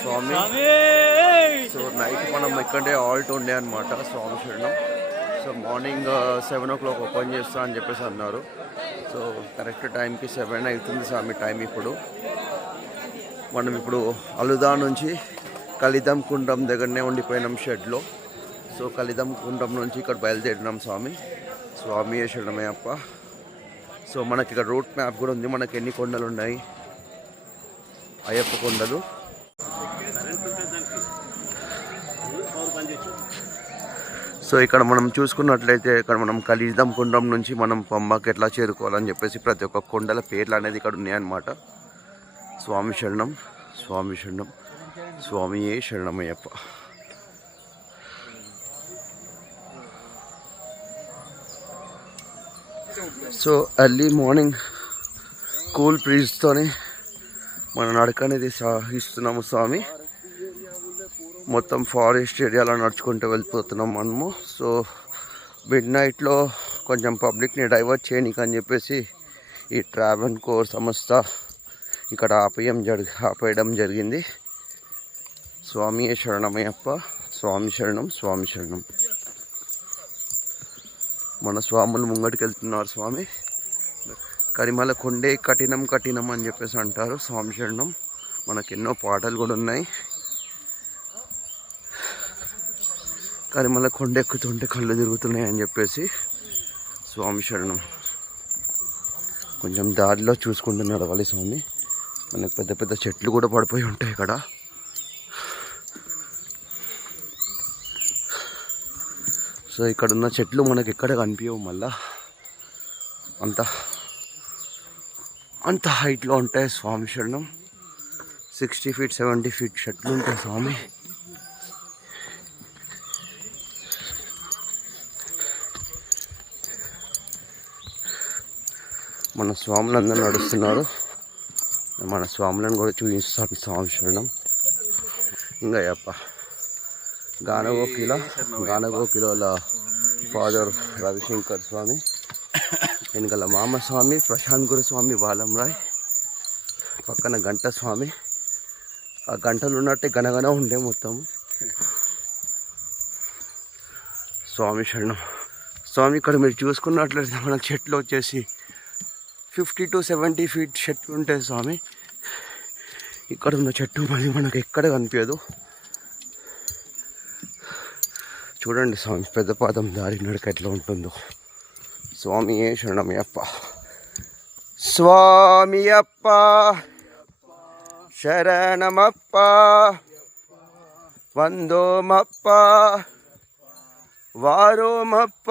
స్వామి. So night మనం ఇక్కడే Alt ఉండే అనమాట స్వామి శరణం. సో మార్నింగ్ 7 o'clock ఓపెన్ చేస్తా అని చెప్పేసి అన్నారు. సో కరెక్ట్ టైంకి 7 అవుతుంది స్వామి టైం. ఇప్పుడు మనం ఇప్పుడు అలుదా నుంచి కలిదం కుండం దగ్గరనే ఉండిపోయినాం షెడ్లో. సో కలిదం కుండం నుంచి ఇక్కడ బయలుదేరినాం స్వామి. స్వామి శరణమయ్యప్ప. సో మనకి ఇక్కడ రూట్ మ్యాప్ కూడా ఉంది, మనకి ఎన్ని కొండలు ఉన్నాయి, అయ్యప్ప కొండలు. సో ఇక్కడ మనం చూసుకున్నట్లయితే ఇక్కడ మనం కలిదం కుండం నుంచి మనం పంబాకి ఎట్లా చేరుకోవాలని చెప్పేసి ప్రతి ఒక్క కొండల పేర్లు అనేది ఇక్కడ ఉన్నాయన్నమాట. స్వామి శరణం, స్వామి శరణం, స్వామియే శరణమయ్యప్ప. సో ఎర్లీ మార్నింగ్ కూల్ బ్రీజ్తోని మన నడక అనేది సాగిస్తున్నాము స్వామి. మొత్తం ఫారెస్ట్ ఏరియాలో నడుచుకుంటూ వెళ్ళిపోతున్నాం మనము. సో మిడ్ నైట్లో కొంచెం పబ్లిక్ని డైవర్ట్ చేయనీకి అని చెప్పేసి ఈ ట్రావెల్ కోర్ సంస్థ ఇక్కడ ఆపేయడం జరిగింది. స్వామి శరణమయ్యప్ప. స్వామి శరణం, స్వామి శరణం. మన స్వాములు ముంగటికి వెళ్తున్నారు స్వామి. కరిమల కొండే కఠినం కఠినం అని చెప్పేసి అంటారు. స్వామి శరణం. మనకు ఎన్నో పాటలు కూడా ఉన్నాయి. కరిమల కొండ ఎక్కుతుంటే కళ్ళు తిరుగుతున్నాయి అని చెప్పేసి స్వామి శరణం. కొంచెం దారిలో చూసుకుంటూ నడవాలి స్వామి. మనకు పెద్ద పెద్ద చెట్లు కూడా పడిపోయి ఉంటాయి ఇక్కడ. సో ఇక్కడ ఉన్న చెట్లు మనకి ఎక్కడ కనిపించవు, మళ్ళా అంత హైట్లో ఉంటాయి. స్వామి శరణం. 60 feet 70 feet చెట్లు ఉంటాయి స్వామి. మన స్వాములందరూ నడుస్తున్నారు. మన స్వాములను కూడా చూపిస్తాను. స్వామి శరణం. ఇంకా అయ్యప్ప గానగోకిల ఫాదర్ రవిశంకర్ స్వామి, వెనకాల మామ స్వామి ప్రశాంత్ గురుస్వామి బాలంరాయ్, పక్కన గంట స్వామి. ఆ గంటలు ఉన్నట్టే గనగన ఉండే మొత్తం. స్వామి శరణం. స్వామి ఇక్కడ మీరు చూసుకున్నట్లయితే మన చెట్లు వచ్చేసి 50 to 70 feet చెట్లు ఉంటాయి స్వామి. ఇక్కడ ఉన్న చెట్టు మళ్ళీ మనకు ఎక్కడ కనిపించదు. చూడండి స్వామి పెద్దపాదం దారి నడక ఎట్లా ఉంటుందో. స్వామియే శరణమయ్యప్ప. స్వామియప్ప శరణమప్ప వందోమప్ప వారోమప్ప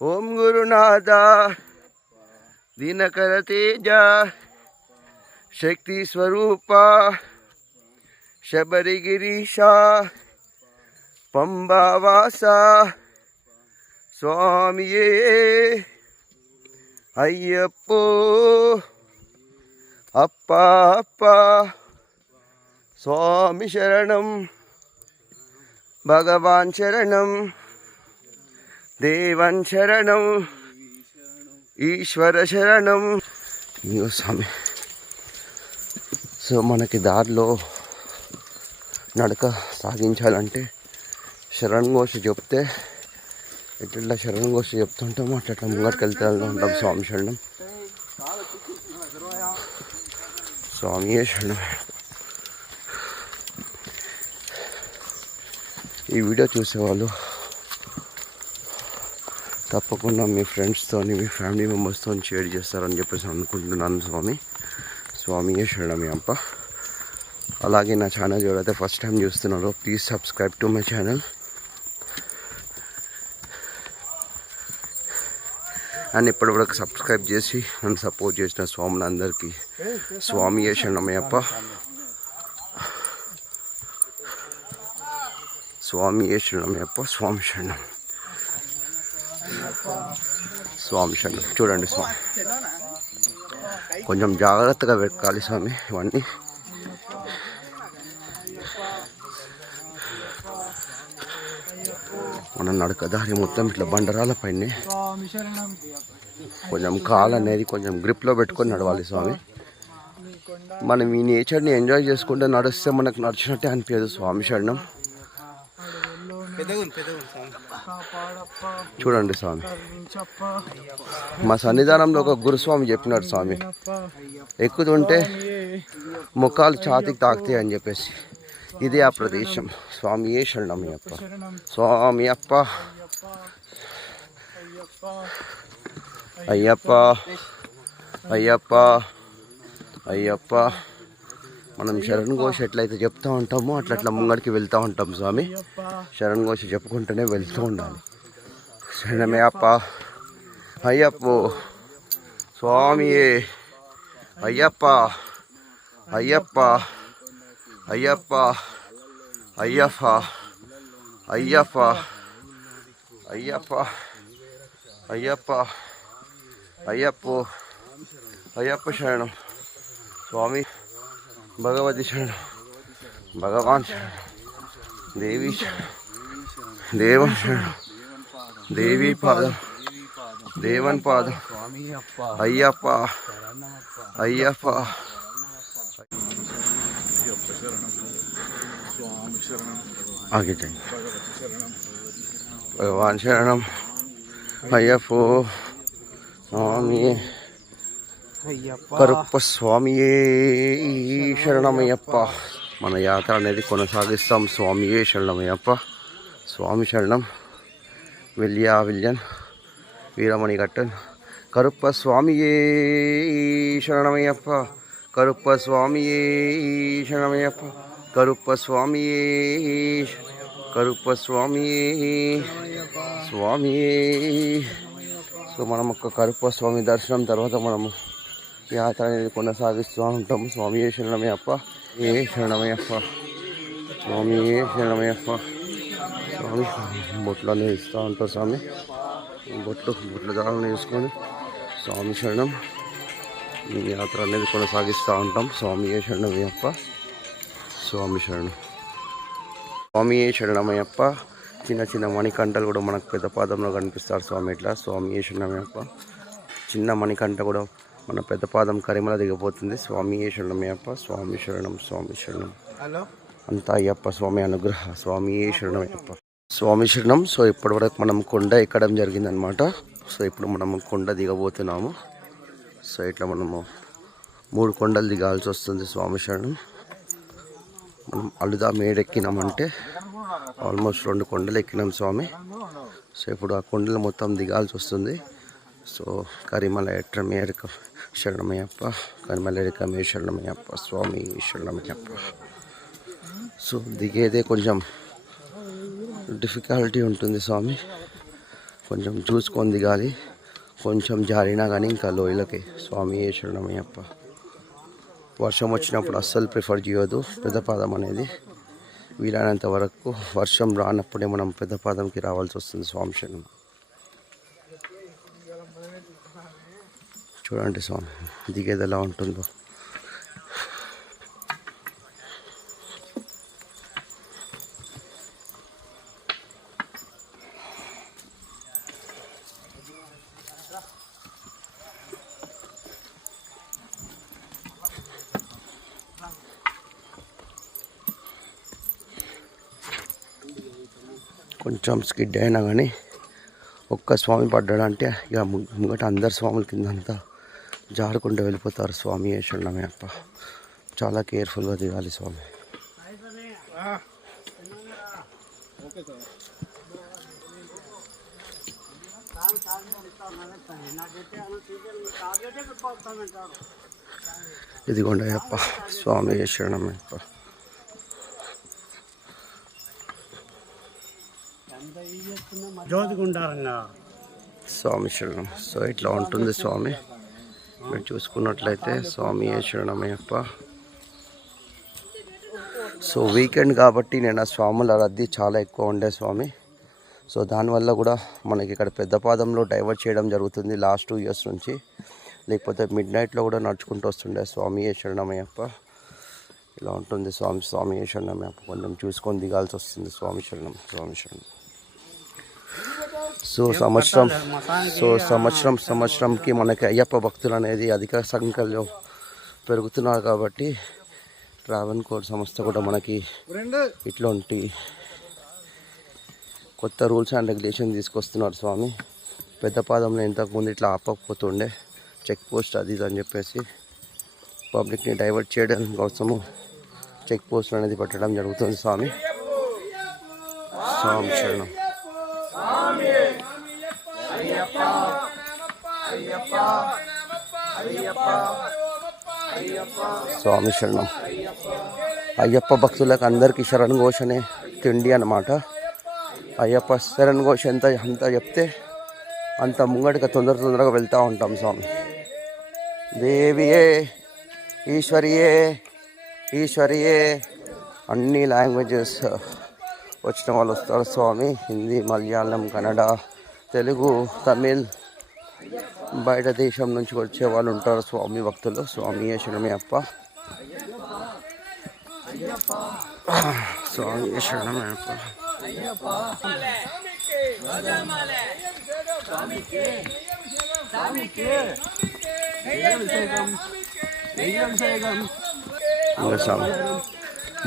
ఓం గురునాథ దినకర తేజ శక్తి స్వరూప శబరిగిరీశ పంబావాస స్వామియే అయ్యప్పో అప్ప అప్ప. స్వామి శరణం, భగవాన్ శరణం, దేవన్ శరణం, ఈశ్వర శరణం. ఇగో స్వామి. సో మనకి దారిలో నడక సాగించాలంటే శరణ్ ఘోష చెప్తే ఎట్లా శరణ్ ఘోష చెప్తుంటామో అట్లా ముంగటికి వెళ్తే ఉంటాం. స్వామి శరణం, స్వామియే శరణం. ఈ వీడియో చూసేవాళ్ళు తప్పకుండా మీ ఫ్రెండ్స్తో మీ ఫ్యామిలీ మెంబర్స్తో షేర్ చేస్తారని చెప్పేసి అనుకుంటున్నాను స్వామి. స్వామియే శరణమయ్యప్ప. అలాగే నా ఛానల్ ఎవరైతే ఫస్ట్ టైం చూస్తున్నారో please subscribe to my channel. And ఇప్పటివరకు సబ్స్క్రైబ్ చేసి నన్ను సపోర్ట్ చేసిన స్వాములందరికీ స్వామియే శరణమయ్యప్ప. స్వామియే శరణమయ్యప్ప. స్వామి శరణం, స్వామి శరణం. చూడండి స్వామి కొంచెం జాగ్రత్తగా వెతకాలి స్వామి ఇవన్నీ. మన నడక దారి మొత్తం ఇట్లా బండరాల పైనే కొంచెం కాలు అనేది కొంచెం గ్రిప్లో పెట్టుకొని నడవాలి స్వామి. మనం ఈ నేచర్ని ఎంజాయ్ చేసుకుంటే నడిస్తే మనకు నడిచినట్టే అనిపించదు. స్వామి శరణం. చూడండి స్వామి, మా సన్నిధానంలో ఒక గురుస్వామి చెప్పినాడు స్వామి, ఎక్కుతుంటే ముఖాలు ఛాతికి తాకుతాయి అని చెప్పేసి. ఇదే ఆ ప్రదేశం. స్వామియే శరణమయ్యప్ప. స్వామి అప్ప అయ్యప్ప అయ్యప్ప అయ్యప్ప. మనం శరణ్ ఘోష్ ఎట్లయితే చెప్తూ ఉంటామో అట్లా ముంగడికి వెళ్తూ ఉంటాం స్వామి. శరణ్ ఘోష్ చెప్పుకుంటూనే వెళ్తూ ఉండాలి. శరణమే అప్ప అయ్యప్ప స్వామియే అయ్యప్ప అయ్యప్ప అయ్యప్ప అయ్యప్ప అయ్యప్ప అయ్యప్ప అయ్యప్ప అయ్యప్ప అయ్యప్ప శరణం. స్వామి భగవతి శరణం. భగవాన్ శరణం. దేవి శరణం. దేవం శరణం. దేవి పాదం. దేవన్ పాదం. అయ్యప్ప అయ్యప్ప आगे जाएंगे. भगवान शरणम अय्यप्पो स्वामी కరుప్ప స్వామియే శరణమయ్యప్ప. మన యాత్ర అనేది కొనసాగిస్తాం. స్వామియే శరణమయ్యప్ప. స్వామి శరణం. విల్యన్ వీరమణి కట్టన్ కరుప్ప స్వామియే శరణమయ్యప్ప. కరుప్ప స్వామియే శరణమయ్యప్ప. కరుప్ప స్వామియే కరుప్ప స్వామియే స్వామియే. సో మనం ఒక కరుప్ప స్వామి దర్శనం తర్వాత మనము యాత్ర అనేది కొనసాగిస్తూ ఉంటాము. స్వామియే శరణమయ్యప్ప. ఏ శరణమయ్యప్ప. స్వామియే శరణమయ్యప్ప. స్వామి బొట్లన్నీ ఇస్తూ ఉంటాం స్వామి. బొట్ల దారాలను వేసుకొని స్వామి శరణం ఈ యాత్ర అనేది కొనసాగిస్తూ ఉంటాం. స్వామియే శరణమయ్యప్ప. స్వామి శరణం. స్వామియే శరణమయ్యప్ప. చిన్న చిన్న మణికంఠలు కూడా మనకు పెద్ద పాదంలో కనిపిస్తారు స్వామి. ఇట్లా స్వామియే శరణమయ్యప్ప. చిన్న మణికంఠ కూడా మన పెద్ద పాదం కరిమల దిగబోతుంది. స్వామియే శరణమయ్యప్ప. స్వామి శరణం. స్వామి శరణం. అంతా అయ్యప్ప స్వామి అనుగ్రహ. స్వామియే శరణమయ్యప్ప. స్వామి శరణం. సో ఇప్పటివరకు మనం కొండ ఎక్కడం జరిగిందనమాట. సో ఇప్పుడు మనము కొండ దిగబోతున్నాము. సో ఇట్లా మనము 3 కొండలు దిగాల్సి వస్తుంది. స్వామి శరణం. మనం అలుదా మేడెక్కినామంటే ఆల్మోస్ట్ 2 కొండలు ఎక్కినాం స్వామి. సో ఇప్పుడు ఆ కొండలు మొత్తం దిగాల్సి వస్తుంది. సో కరిమల ఎట్రమేరక శరణమయ్యప్ప. కరిమల ఎరకమే శరణమయ్యప్ప. స్వామి శరణమయ్యప్ప. సో దిగేదే కొంచెం డిఫికల్టీ ఉంటుంది స్వామి. కొంచెం చూసుకొని దిగాలి. కొంచెం జారినా కానీ ఇంకా లోయలకి. స్వామి శరణమయ్యప్ప. వర్షం వచ్చినప్పుడు అస్సలు ప్రిఫర్ చేయొద్దు పెద్దపాదం అనేది. వీలైనంత వరకు వర్షం రానప్పుడే మనం పెద్దపాదంకి రావాల్సి వస్తుంది. స్వామి శరణం. చూడండి స్వామి దిగేది ఎలా ఉంటుందో. కొంచెం స్కిడ్ అయినా కానీ ఒక్క స్వామి పడ్డాడంటే ఇక ముంగట అందరు స్వాముల కింద అంతా జారుకుంటూ వెళ్ళిపోతారు. స్వామి శరణమయ్యప్ప. చాలా కేర్ఫుల్గా దిగాలి స్వామి. ఇదిగోండి అయ్యప్ప. స్వామి శరణమయ్యప్ప. స్వామి శరణం. సో ఇట్లా ఉంటుంది స్వామి. మీరు చూసుకున్నట్లయితే స్వామి శరణమయ్యప్ప. సో వీకెండ్ కాబట్టి నేను ఆ స్వాముల రద్దీ చాలా ఎక్కువ ఉండే స్వామి. సో దానివల్ల కూడా మనకి ఇక్కడ పెద్దపాదంలో డైవర్ట్ చేయడం జరుగుతుంది లాస్ట్ 2 years నుంచి. లేకపోతే మిడ్ నైట్లో కూడా నడుచుకుంటూ వస్తుండే. స్వామి శరణమయ్యప్ప. ఇలా ఉంటుంది స్వామి. స్వామి శరణమయ్యప్ప. కొంచెం చూసుకొని దిగాల్సి వస్తుంది. స్వామి శరణం. స్వామి శరణం. సో సంవత్సరంకి మనకి అయ్యప్ప భక్తులు అనేది అధిక సంఖ్యలో పెరుగుతున్నారు కాబట్టి ట్రావెన్కోర్ సంస్థ కూడా మనకి ఇట్లాంటి కొత్త రూల్స్ అండ్ రెగ్యులేషన్ తీసుకొస్తున్నారు స్వామి. పెద్దపాదంలో ఇంతకుముందు ఇట్లా ఆపకపోతుండే చెక్ పోస్ట్ అది ఇది అని చెప్పేసి పబ్లిక్ని డైవర్ట్ చేయడం కోసము చెక్ పోస్టులు అనేది పెట్టడం జరుగుతుంది స్వామి. స్వామి శరణం. స్వామి శరణం. అయ్యప్ప భక్తులకు అందరికీ శరణ్ ఘోషనే తిండి అన్నమాట. అయ్యప్ప శరణ్ ఘోష అంత చెప్తే అంత ముంగటిగా తొందరగా వెళ్తూ ఉంటాం స్వామి. దేవియే ఈశ్వరియే ఈశ్వరియే అన్ని లాంగ్వేజెస్ వచ్చిన వాళ్ళు వస్తారు స్వామి. హిందీ, మలయాళం, కన్నడ, తెలుగు, తమిళ్, బయట దేశం నుంచి వచ్చే వాళ్ళు ఉంటారు స్వామి భక్తులు. స్వామి శరణమయ్యప్ప. స్వామి శరణమయ్యప్ప. స్వామి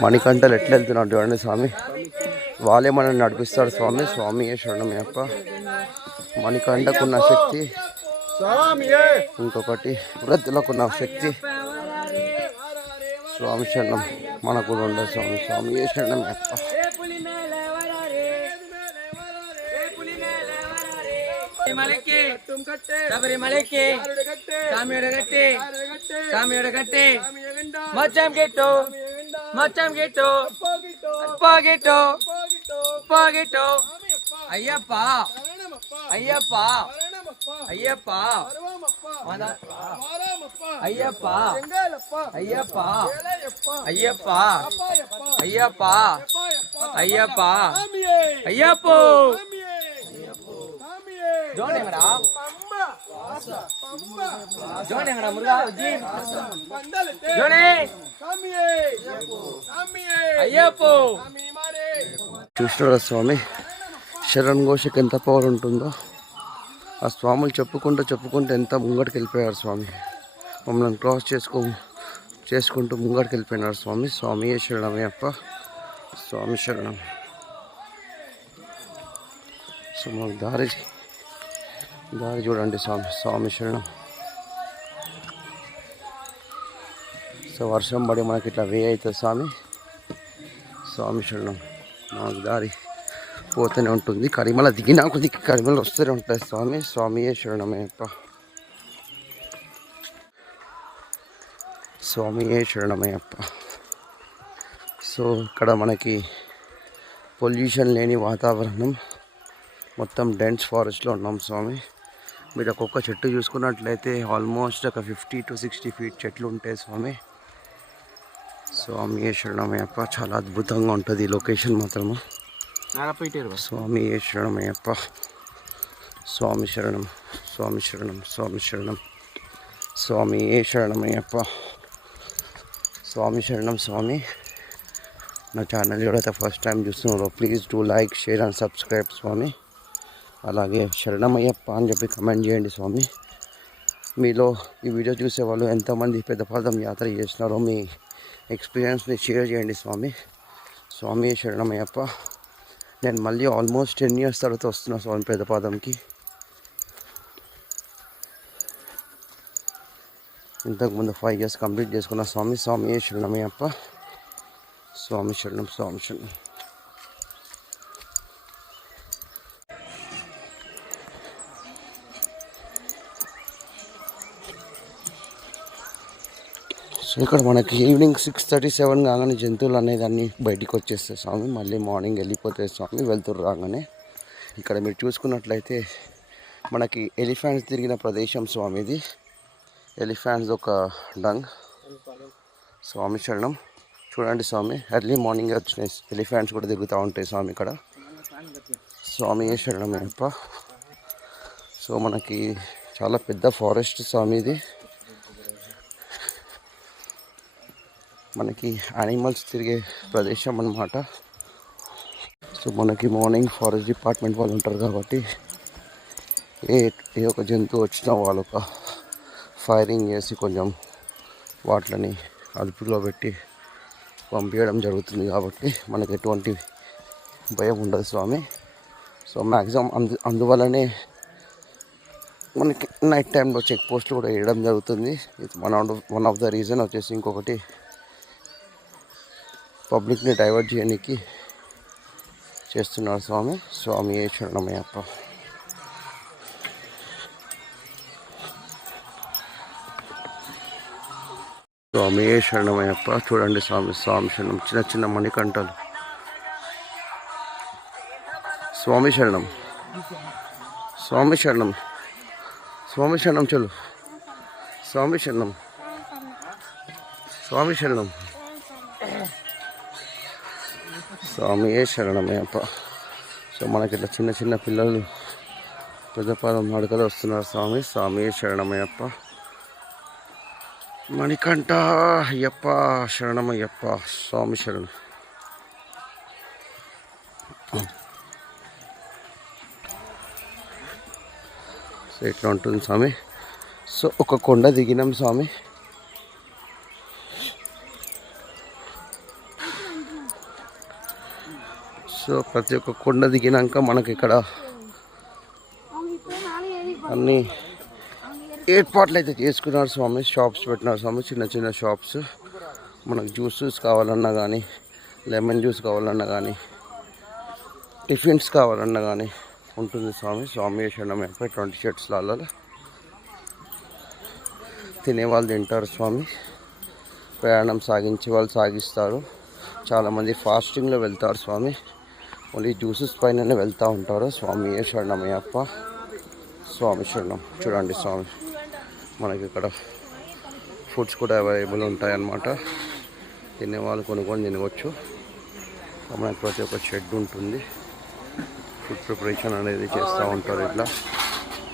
మణికంఠలు ఎట్లా వెళ్తున్నాడు చూడండి స్వామి. వాళ్ళే మనల్ని నడిపిస్తారు స్వామి. స్వామి శరణమయ్యప్ప. మణికంఠకున్న శక్తి, ఇంకొకటి వృద్ధులకున్న శక్తి స్వామి శరణం మనకు కూడా ఉండదు స్వామి. స్వామి శరణమయ్యప్ప. శబరిమలకి సామియడగట్టి మచ్చం గిట్టు పాగిట్టు అయ్యప్ప అయ్యప్ప అయ్యప్ప అయ్యప్ప అయ్యప్ప అయ్యప్ప అయ్యప్ప అయ్యప్ప అయ్యప్ప జోనేంగడా జోనేంగడా మురుగా జీ జోనే అయ్యప్ప. చూసినారా స్వామి శరణ్ ఘోషకి ఎంత పవర్ ఉంటుందో. ఆ స్వాములు చెప్పుకుంటూ ఎంత ముంగడికి వెళ్ళిపోయారు స్వామి. మమ్మల్ని క్రాస్ చేసుకుంటూ ముంగడికి వెళ్ళిపోయినారు స్వామి. స్వామి శరణమయ్యప్ప. స్వామి శరణం. సో మాకు దారి చూడండి స్వామి. స్వామి శరణం. సో వర్షం పడి మనకి ఇట్లా వే అవుతుంది స్వామి. స్వామి శరణం. మాకు దారి పోతూనే ఉంటుంది. కరిమల దిగినా కొద్దిగా కరిమల వస్తూనే ఉంటాయి స్వామి. స్వామి శరణమయ్యప్ప. స్వామి శరణమయ్యప్ప. సో ఇక్కడ మనకి పొల్యూషన్ లేని వాతావరణం, మొత్తం డెన్స్ ఫారెస్ట్లో ఉన్నాం స్వామి. మీరు ఒక్కొక్క చెట్టు చూసుకున్నట్లయితే ఆల్మోస్ట్ ఒక 50 to 60 feet చెట్లు ఉంటాయి స్వామి. స్వామి శరణమయ్యప్ప. చాలా అద్భుతంగా ఉంటుంది ఈ లొకేషన్ మాత్రము. స్వామి శరణమయ్యప్ప. స్వామి శరణం. స్వామి శరణం. స్వామి శరణం. స్వామి శరణమయ్యప్ప. స్వామి శరణం. స్వామి నా ఛానల్ ఎవరైతే ఫస్ట్ టైం చూస్తున్నారో please do like, share and subscribe స్వామి. అలాగే శరణమయ్యప్ప అని చెప్పి కమెంట్ చేయండి స్వామి. మీలో ఈ వీడియో చూసేవాళ్ళు ఎంతమంది పెద్దపాదం యాత్ర చేస్తున్నారో మీ ఎక్స్పీరియన్స్ని షేర్ చేయండి స్వామి. స్వామి శరణమయ్యప్ప. నేను మళ్ళీ ఆల్మోస్ట్ 10 years తర్వాత వస్తున్నా స్వామి పెద్దపాదంకి. ఇంతకుముందు 5 years కంప్లీట్ చేసుకున్న స్వామి. స్వామి శరణమయ్యప్ప. స్వామి శరణం. స్వామి శరణం. సో ఇక్కడ మనకి ఈవినింగ్ 6:37 కాగానే జంతువులు అనేది అన్నీ బయటికి వచ్చేస్తాయి స్వామి. మళ్ళీ మార్నింగ్ వెళ్ళిపోతాయి స్వామి వెళ్తురు రాగానే. ఇక్కడ మీరు చూసుకున్నట్లయితే మనకి ఎలిఫెంట్స్ తిరిగిన ప్రదేశం స్వామి ఇది. ఎలిఫెంట్స్ ఒక డంగ్. స్వామి శరణం. చూడండి స్వామి ఎర్లీ మార్నింగ్ వచ్చినాయి ఎలిఫెంట్స్ కూడా తిరుగుతూ ఉంటాయి స్వామి ఇక్కడ. స్వామి శరణమయ్యప్ప. సో మనకి చాలా పెద్ద ఫారెస్ట్ స్వామి ఇది. మనకి యానిమల్స్ తిరిగే ప్రదేశం అన్నమాట. సో మనకి మార్నింగ్ ఫారెస్ట్ డిపార్ట్మెంట్ వాళ్ళు ఉంటారు కాబట్టి ఏ ఒక జంతువు వచ్చినా వాళ్ళు ఒక ఫైరింగ్ చేసి కొంచెం వాటిని అదుపులో పెట్టి పంపించడం జరుగుతుంది కాబట్టి మనకు ఎటువంటి భయం ఉండదు స్వామి. సో మ్యాక్సిమం అందువల్లనే మనకి నైట్ టైంలో చెక్ పోస్టులు కూడా వేయడం జరుగుతుంది. ఇది వన్ ఆఫ్ ద రీజన్ వచ్చేసి. ఇంకొకటి పబ్లిక్ని డైవర్ట్ చేయడానికి చేస్తున్నారు స్వామి. స్వామి శరణమయ్యప్ప. స్వామి శరణమయ్యప్ప. చూడండి స్వామి, స్వామి శరణం. చిన్న చిన్న మణికంఠలు. స్వామి శరణం, స్వామి శరణం, స్వామి శరణం. చలో స్వామి శరణం, స్వామి శరణం, స్వామి శరణమయ్యప్ప. సో మనకి ఇట్లా చిన్న చిన్న పిల్లలు పెద్దపాదం నడకలు వస్తున్నారు స్వామి. స్వామి శరణమయ్యప్ప. మణికంఠ అయ్యప్ప శరణమయ్యప్ప. స్వామి శరణం. సో ఇట్లా ఉంటుంది స్వామి. సో ఒక కొండ దిగినాం స్వామి. సో ప్రతి ఒక్క కొండ దిగినాక మనకి ఇక్కడ అన్నీ ఏర్పాట్లు అయితే చేసుకున్నారు స్వామి. షాప్స్ పెట్టినారు స్వామి, చిన్న చిన్న షాప్స్. మనకు జ్యూసెస్ కావాలన్నా కానీ, లెమన్ జ్యూస్ కావాలన్నా కానీ, టిఫిన్స్ కావాలన్నా కానీ ఉంటుంది స్వామి. స్వామి శరణమయ్యప్ప. 20 షర్ట్స్లలో తినేవాళ్ళు తింటారు స్వామి. ప్రయాణం సాగించే వాళ్ళు సాగిస్తారు. చాలామంది ఫాస్టింగ్లో వెళ్తారు స్వామి. ఓన్లీ జ్యూసెస్ పైననే వెళ్తూ ఉంటారు. స్వామి శరణమయ్యప్ప. స్వామి శరణం. చూడండి స్వామి, మనకి ఇక్కడ ఫుడ్స్ కూడా అవైలబుల్ ఉంటాయన్నమాట. తినేవాళ్ళు కొనుక్కొని తినవచ్చు. మనకి ప్రతి ఒక్క షెడ్ ఉంటుంది. ఫుడ్ ప్రిపరేషన్ అనేది చేస్తూ ఉంటారు. ఇట్లా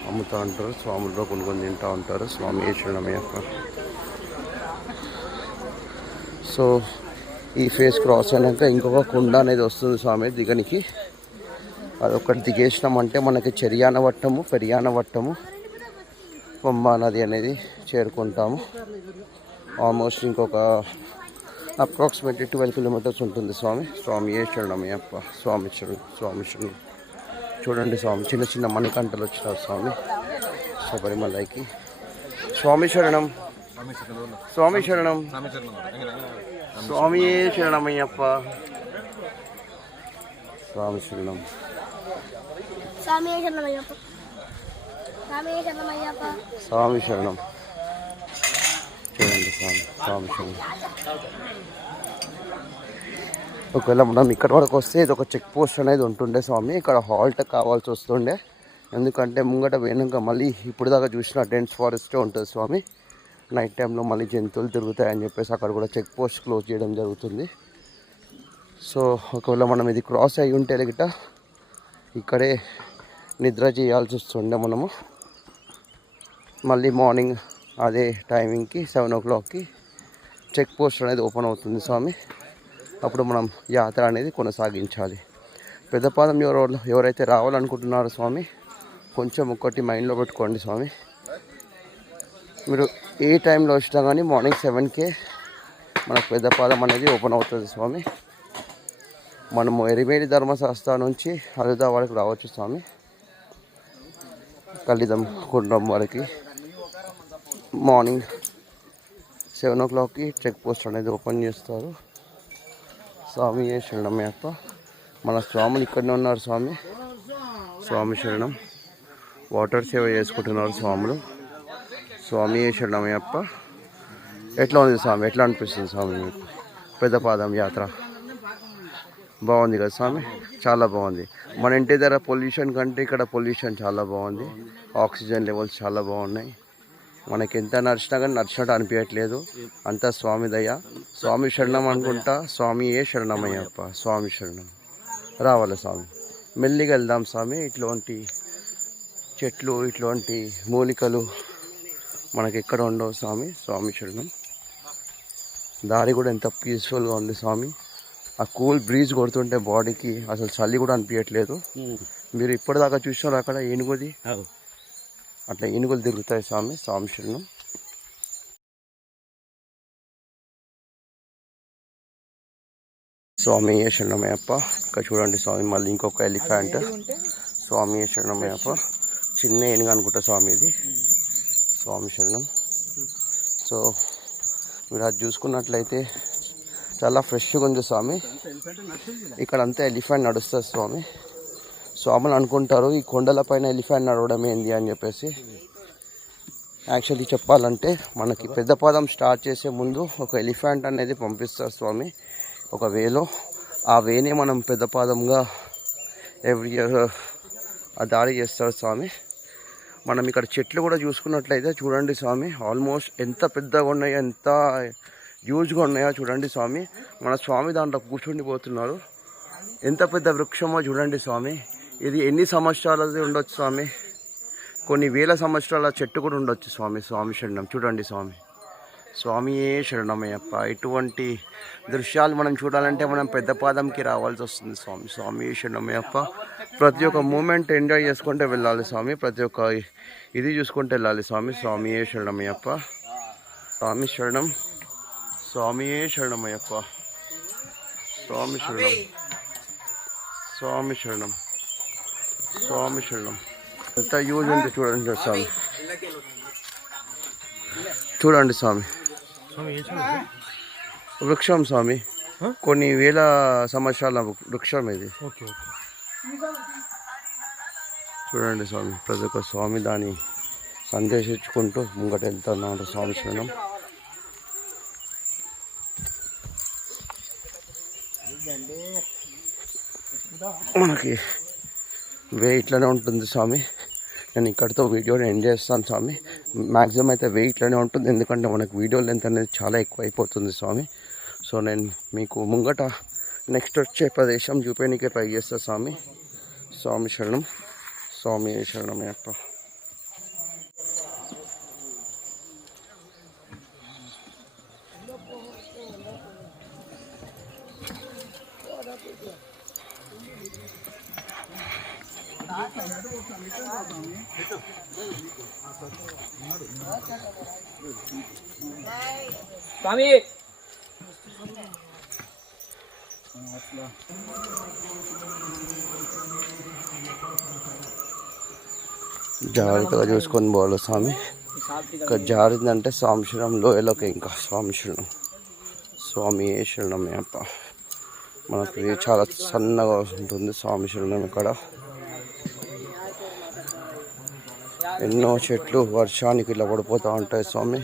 అమ్ముతూ ఉంటారు. స్వాముల్లో కొనుక్కొని తింటూ ఉంటారు. స్వామి శరణమయ్యప్ప. సో ఈ ఫేస్ క్రాస్ అయినాక ఇంకొక కొండ అనేది వస్తుంది స్వామి దిగనికి. అదొకటి దిగేసినామంటే మనకి చెరియానవట్టము, పెరియానవట్టము, పంబా నది అనేది చేరుకుంటాము. ఆల్మోస్ట్ ఇంకొక అప్రాక్సిమేట్లీ 12 కిలోమీటర్స్ ఉంటుంది స్వామి. స్వామి శరణమయ్యప్ప. స్వామి శరణం, స్వామి శరణం. చూడండి స్వామి, చిన్న చిన్న మణికంఠలు వచ్చినారు స్వామి శబరిమలైకి. స్వామి శరణం, స్వామి శరణం, స్వామి శరణమయ్యప్ప. స్వామి శరణం, స్వామి శరణమయ్యప్ప. స్వామి శరణమయ్యప్ప. స్వామి శరణం. చూడండి స్వామి, స్వామి శరణం. ఒకవేళ మనం ఇక్కడ వరకు వస్తే ఇది ఒక చెక్ పోస్ట్ అనేది ఉంటుండే స్వామి. ఇక్కడ హాల్ట్ కావాల్సి వస్తుండే. ఎందుకంటే ముంగట పోయినాక మళ్ళీ ఇప్పుడు దాకా చూసిన డెన్స్ ఫారెస్టే ఉంటుంది స్వామి. నైట్ టైంలో మళ్ళీ జంతువులు తిరుగుతాయని చెప్పేసి అక్కడ కూడా చెక్ పోస్ట్ క్లోజ్ చేయడం జరుగుతుంది. సో ఒకవేళ మనం ఇది క్రాస్ అయ్యి ఉంటే గిట్ట ఇక్కడే నిద్ర చేయాల్సి వస్తుండే మనము. మళ్ళీ మార్నింగ్ అదే టైమింగ్కి 7 o'clockకి చెక్ పోస్ట్ అనేది ఓపెన్ అవుతుంది స్వామి. అప్పుడు మనం యాత్ర అనేది కొనసాగించాలి. పెద్దపాదం ఎవరైతే రావాలనుకుంటున్నారో స్వామి, కొంచెం ఒక్కటి మైండ్లో పెట్టుకోండి స్వామి. మీరు ఏ టైంలో వచ్చినా కానీ మార్నింగ్ 7కే మనకు పెద్దపాదం అనేది ఓపెన్ అవుతుంది స్వామి. మనము ఎరిమేడి ధర్మశాస్త్ర నుంచి హరిదా వరకు రావచ్చు స్వామి. కలిదం కుండం వరకు మార్నింగ్ 7 o'clockకి చెక్ పోస్ట్ అనేది ఓపెన్ చేస్తారు. స్వామి శరణమయ్యప్ప. మన స్వాములు ఇక్కడనే ఉన్నారు స్వామి. స్వామి శరణం. వాటర్ సేవ చేసుకుంటున్నారు స్వాములు. స్వామి శరణమయ్యప్ప. ఎట్లా ఉంది స్వామి, ఎట్లా అనిపిస్తుంది స్వామి మీకు పెద్దపాదం యాత్ర? బాగుంది కదా స్వామి, చాలా బాగుంది. మన ఇంటి దగ్గర పొల్యూషన్ కంటే ఇక్కడ పొల్యూషన్ చాలా బాగుంది. ఆక్సిజన్ లెవెల్స్ చాలా బాగున్నాయి. మనకి ఎంత నడిచినా కానీ నడిచినట్టు అనిపించట్లేదు. అంతా స్వామి దయ. స్వామి శరణం అనుకుంటా. స్వామి శరణమయ్యప్ప. స్వామి శరణం. రావాలి స్వామి, మెల్లిగా వెళ్దాం స్వామి. ఇట్లాంటి చెట్లు, ఇట్లాంటి మూలికలు మనకి ఎక్కడ ఉండవు స్వామి. స్వామి శరణం. దారి కూడా ఎంత పీస్ఫుల్గా ఉంది స్వామి. ఆ కూల్ బ్రీజ్ కొడుతుంటే బాడీకి అసలు చలి కూడా అనిపించట్లేదు. మీరు ఇప్పటిదాకా చూసినారు అక్కడ ఏనుగుది, అట్లా ఏనుగులు తిరుగుతాయి స్వామి. స్వామి శరణం. స్వామి శరణమయ్యప్ప. ఇక్కడ చూడండి స్వామి, మళ్ళీ ఇంకొక ఎలిఫెంట్. స్వామి శరణమయ్యప్ప. చిన్న ఏనుగు అనుకుంటా స్వామి ఇది. స్వామి శరణం. సో మీరు అది చూసుకున్నట్లయితే చాలా ఫ్రెష్గా ఉంది స్వామి. ఇక్కడ అంతా ఎలిఫెంట్ నడుస్తుంది స్వామి. స్వాములు అనుకుంటారు ఈ కొండలపైన ఎలిఫెంట్ నడవడం ఏంది అని చెప్పేసి. యాక్చువల్లీ చెప్పాలంటే మనకి పెద్ద పాదం స్టార్ట్ చేసే ముందు ఒక ఎలిఫెంట్ అనేది పంపిస్తారు స్వామి ఒక వేలో. ఆ వేనే మనం పెద్ద పాదంగా ఎవ్రీ ఇయర్ ఆ దాడి చేస్తారు స్వామి. మనం ఇక్కడ చెట్లు కూడా చూసుకున్నట్లయితే చూడండి స్వామి, ఆల్మోస్ట్ ఎంత పెద్దగా ఉన్నాయో, ఎంత హ్యూజ్గా ఉన్నాయో చూడండి స్వామి. మన స్వామి దాంట్లో కూర్చుండిపోతున్నారు. ఎంత పెద్ద వృక్షమో చూడండి స్వామి. ఇది ఎన్ని సంవత్సరాలది ఉండొచ్చు స్వామి, కొన్ని వేల సంవత్సరాల చెట్టు కూడా ఉండొచ్చు స్వామి. స్వామి శరణం. చూడండి స్వామి. స్వామియే శరణమయ్యప్ప. ఇటువంటి దృశ్యాలు మనం చూడాలంటే మనం పెద్ద పాదంకి రావాల్సి వస్తుంది స్వామి. స్వామియే శరణమయ్యప్ప. ప్రతి ఒక్క మూమెంట్ ఎంజాయ్ చేసుకుంటే వెళ్ళాలి స్వామి. ప్రతి ఒక్క ఇది చూసుకుంటే వెళ్ళాలి స్వామి. స్వామియే శరణమయ్యప్ప. స్వామి శరణం. స్వామియే శరణమయ్యప్ప. స్వామి శరణం. స్వామి శరణం. స్వామి శరణం. ఎంత యూజ్ ఉంది చూడండి స్వామి. చూడండి స్వామి, వృక్షం స్వామి, కొన్ని వేల సంవత్సరాల వృక్షం ఇది. చూడండి స్వామి, ప్రతి ఒక్క స్వామి దాన్ని సందేశించుకుంటూ ముంగట వెళ్తున్నాడు. స్వామి శరణం. మనకి వే ఇట్లనే ఉంటుంది స్వామి. నేను ఇక్కడితో వీడియోని ఎండ్ చేస్తాను స్వామి. మ్యాక్సిమం అయితే వే ఇట్లనే ఉంటుంది, ఎందుకంటే మనకు వీడియో లెంత్ అనేది చాలా ఎక్కువ అయిపోతుంది స్వామి. సో నేను మీకు ముంగట నెక్స్ట్ వచ్చే ప్రదేశం చూపేనికే ట్రై చేస్తాను స్వామి. స్వామి శరణం. స్వామి శరణమయ్యప్ప. స్వామి జాగ్రత్తగా చూసుకొని పోవాలి స్వామి. ఇక్కడ జారిందంటే స్వామి శరణం లోయలోకి ఇంకా స్వామి శరణం. స్వామి శరణమయ్యప్ప. మనకి చాలా సన్నగా ఉంటుంది స్వామి శరణం. ఇక్కడ ఎన్నో చెట్లు వర్షానికి ఇలా పడిపోతూ ఉంటాయి స్వామి.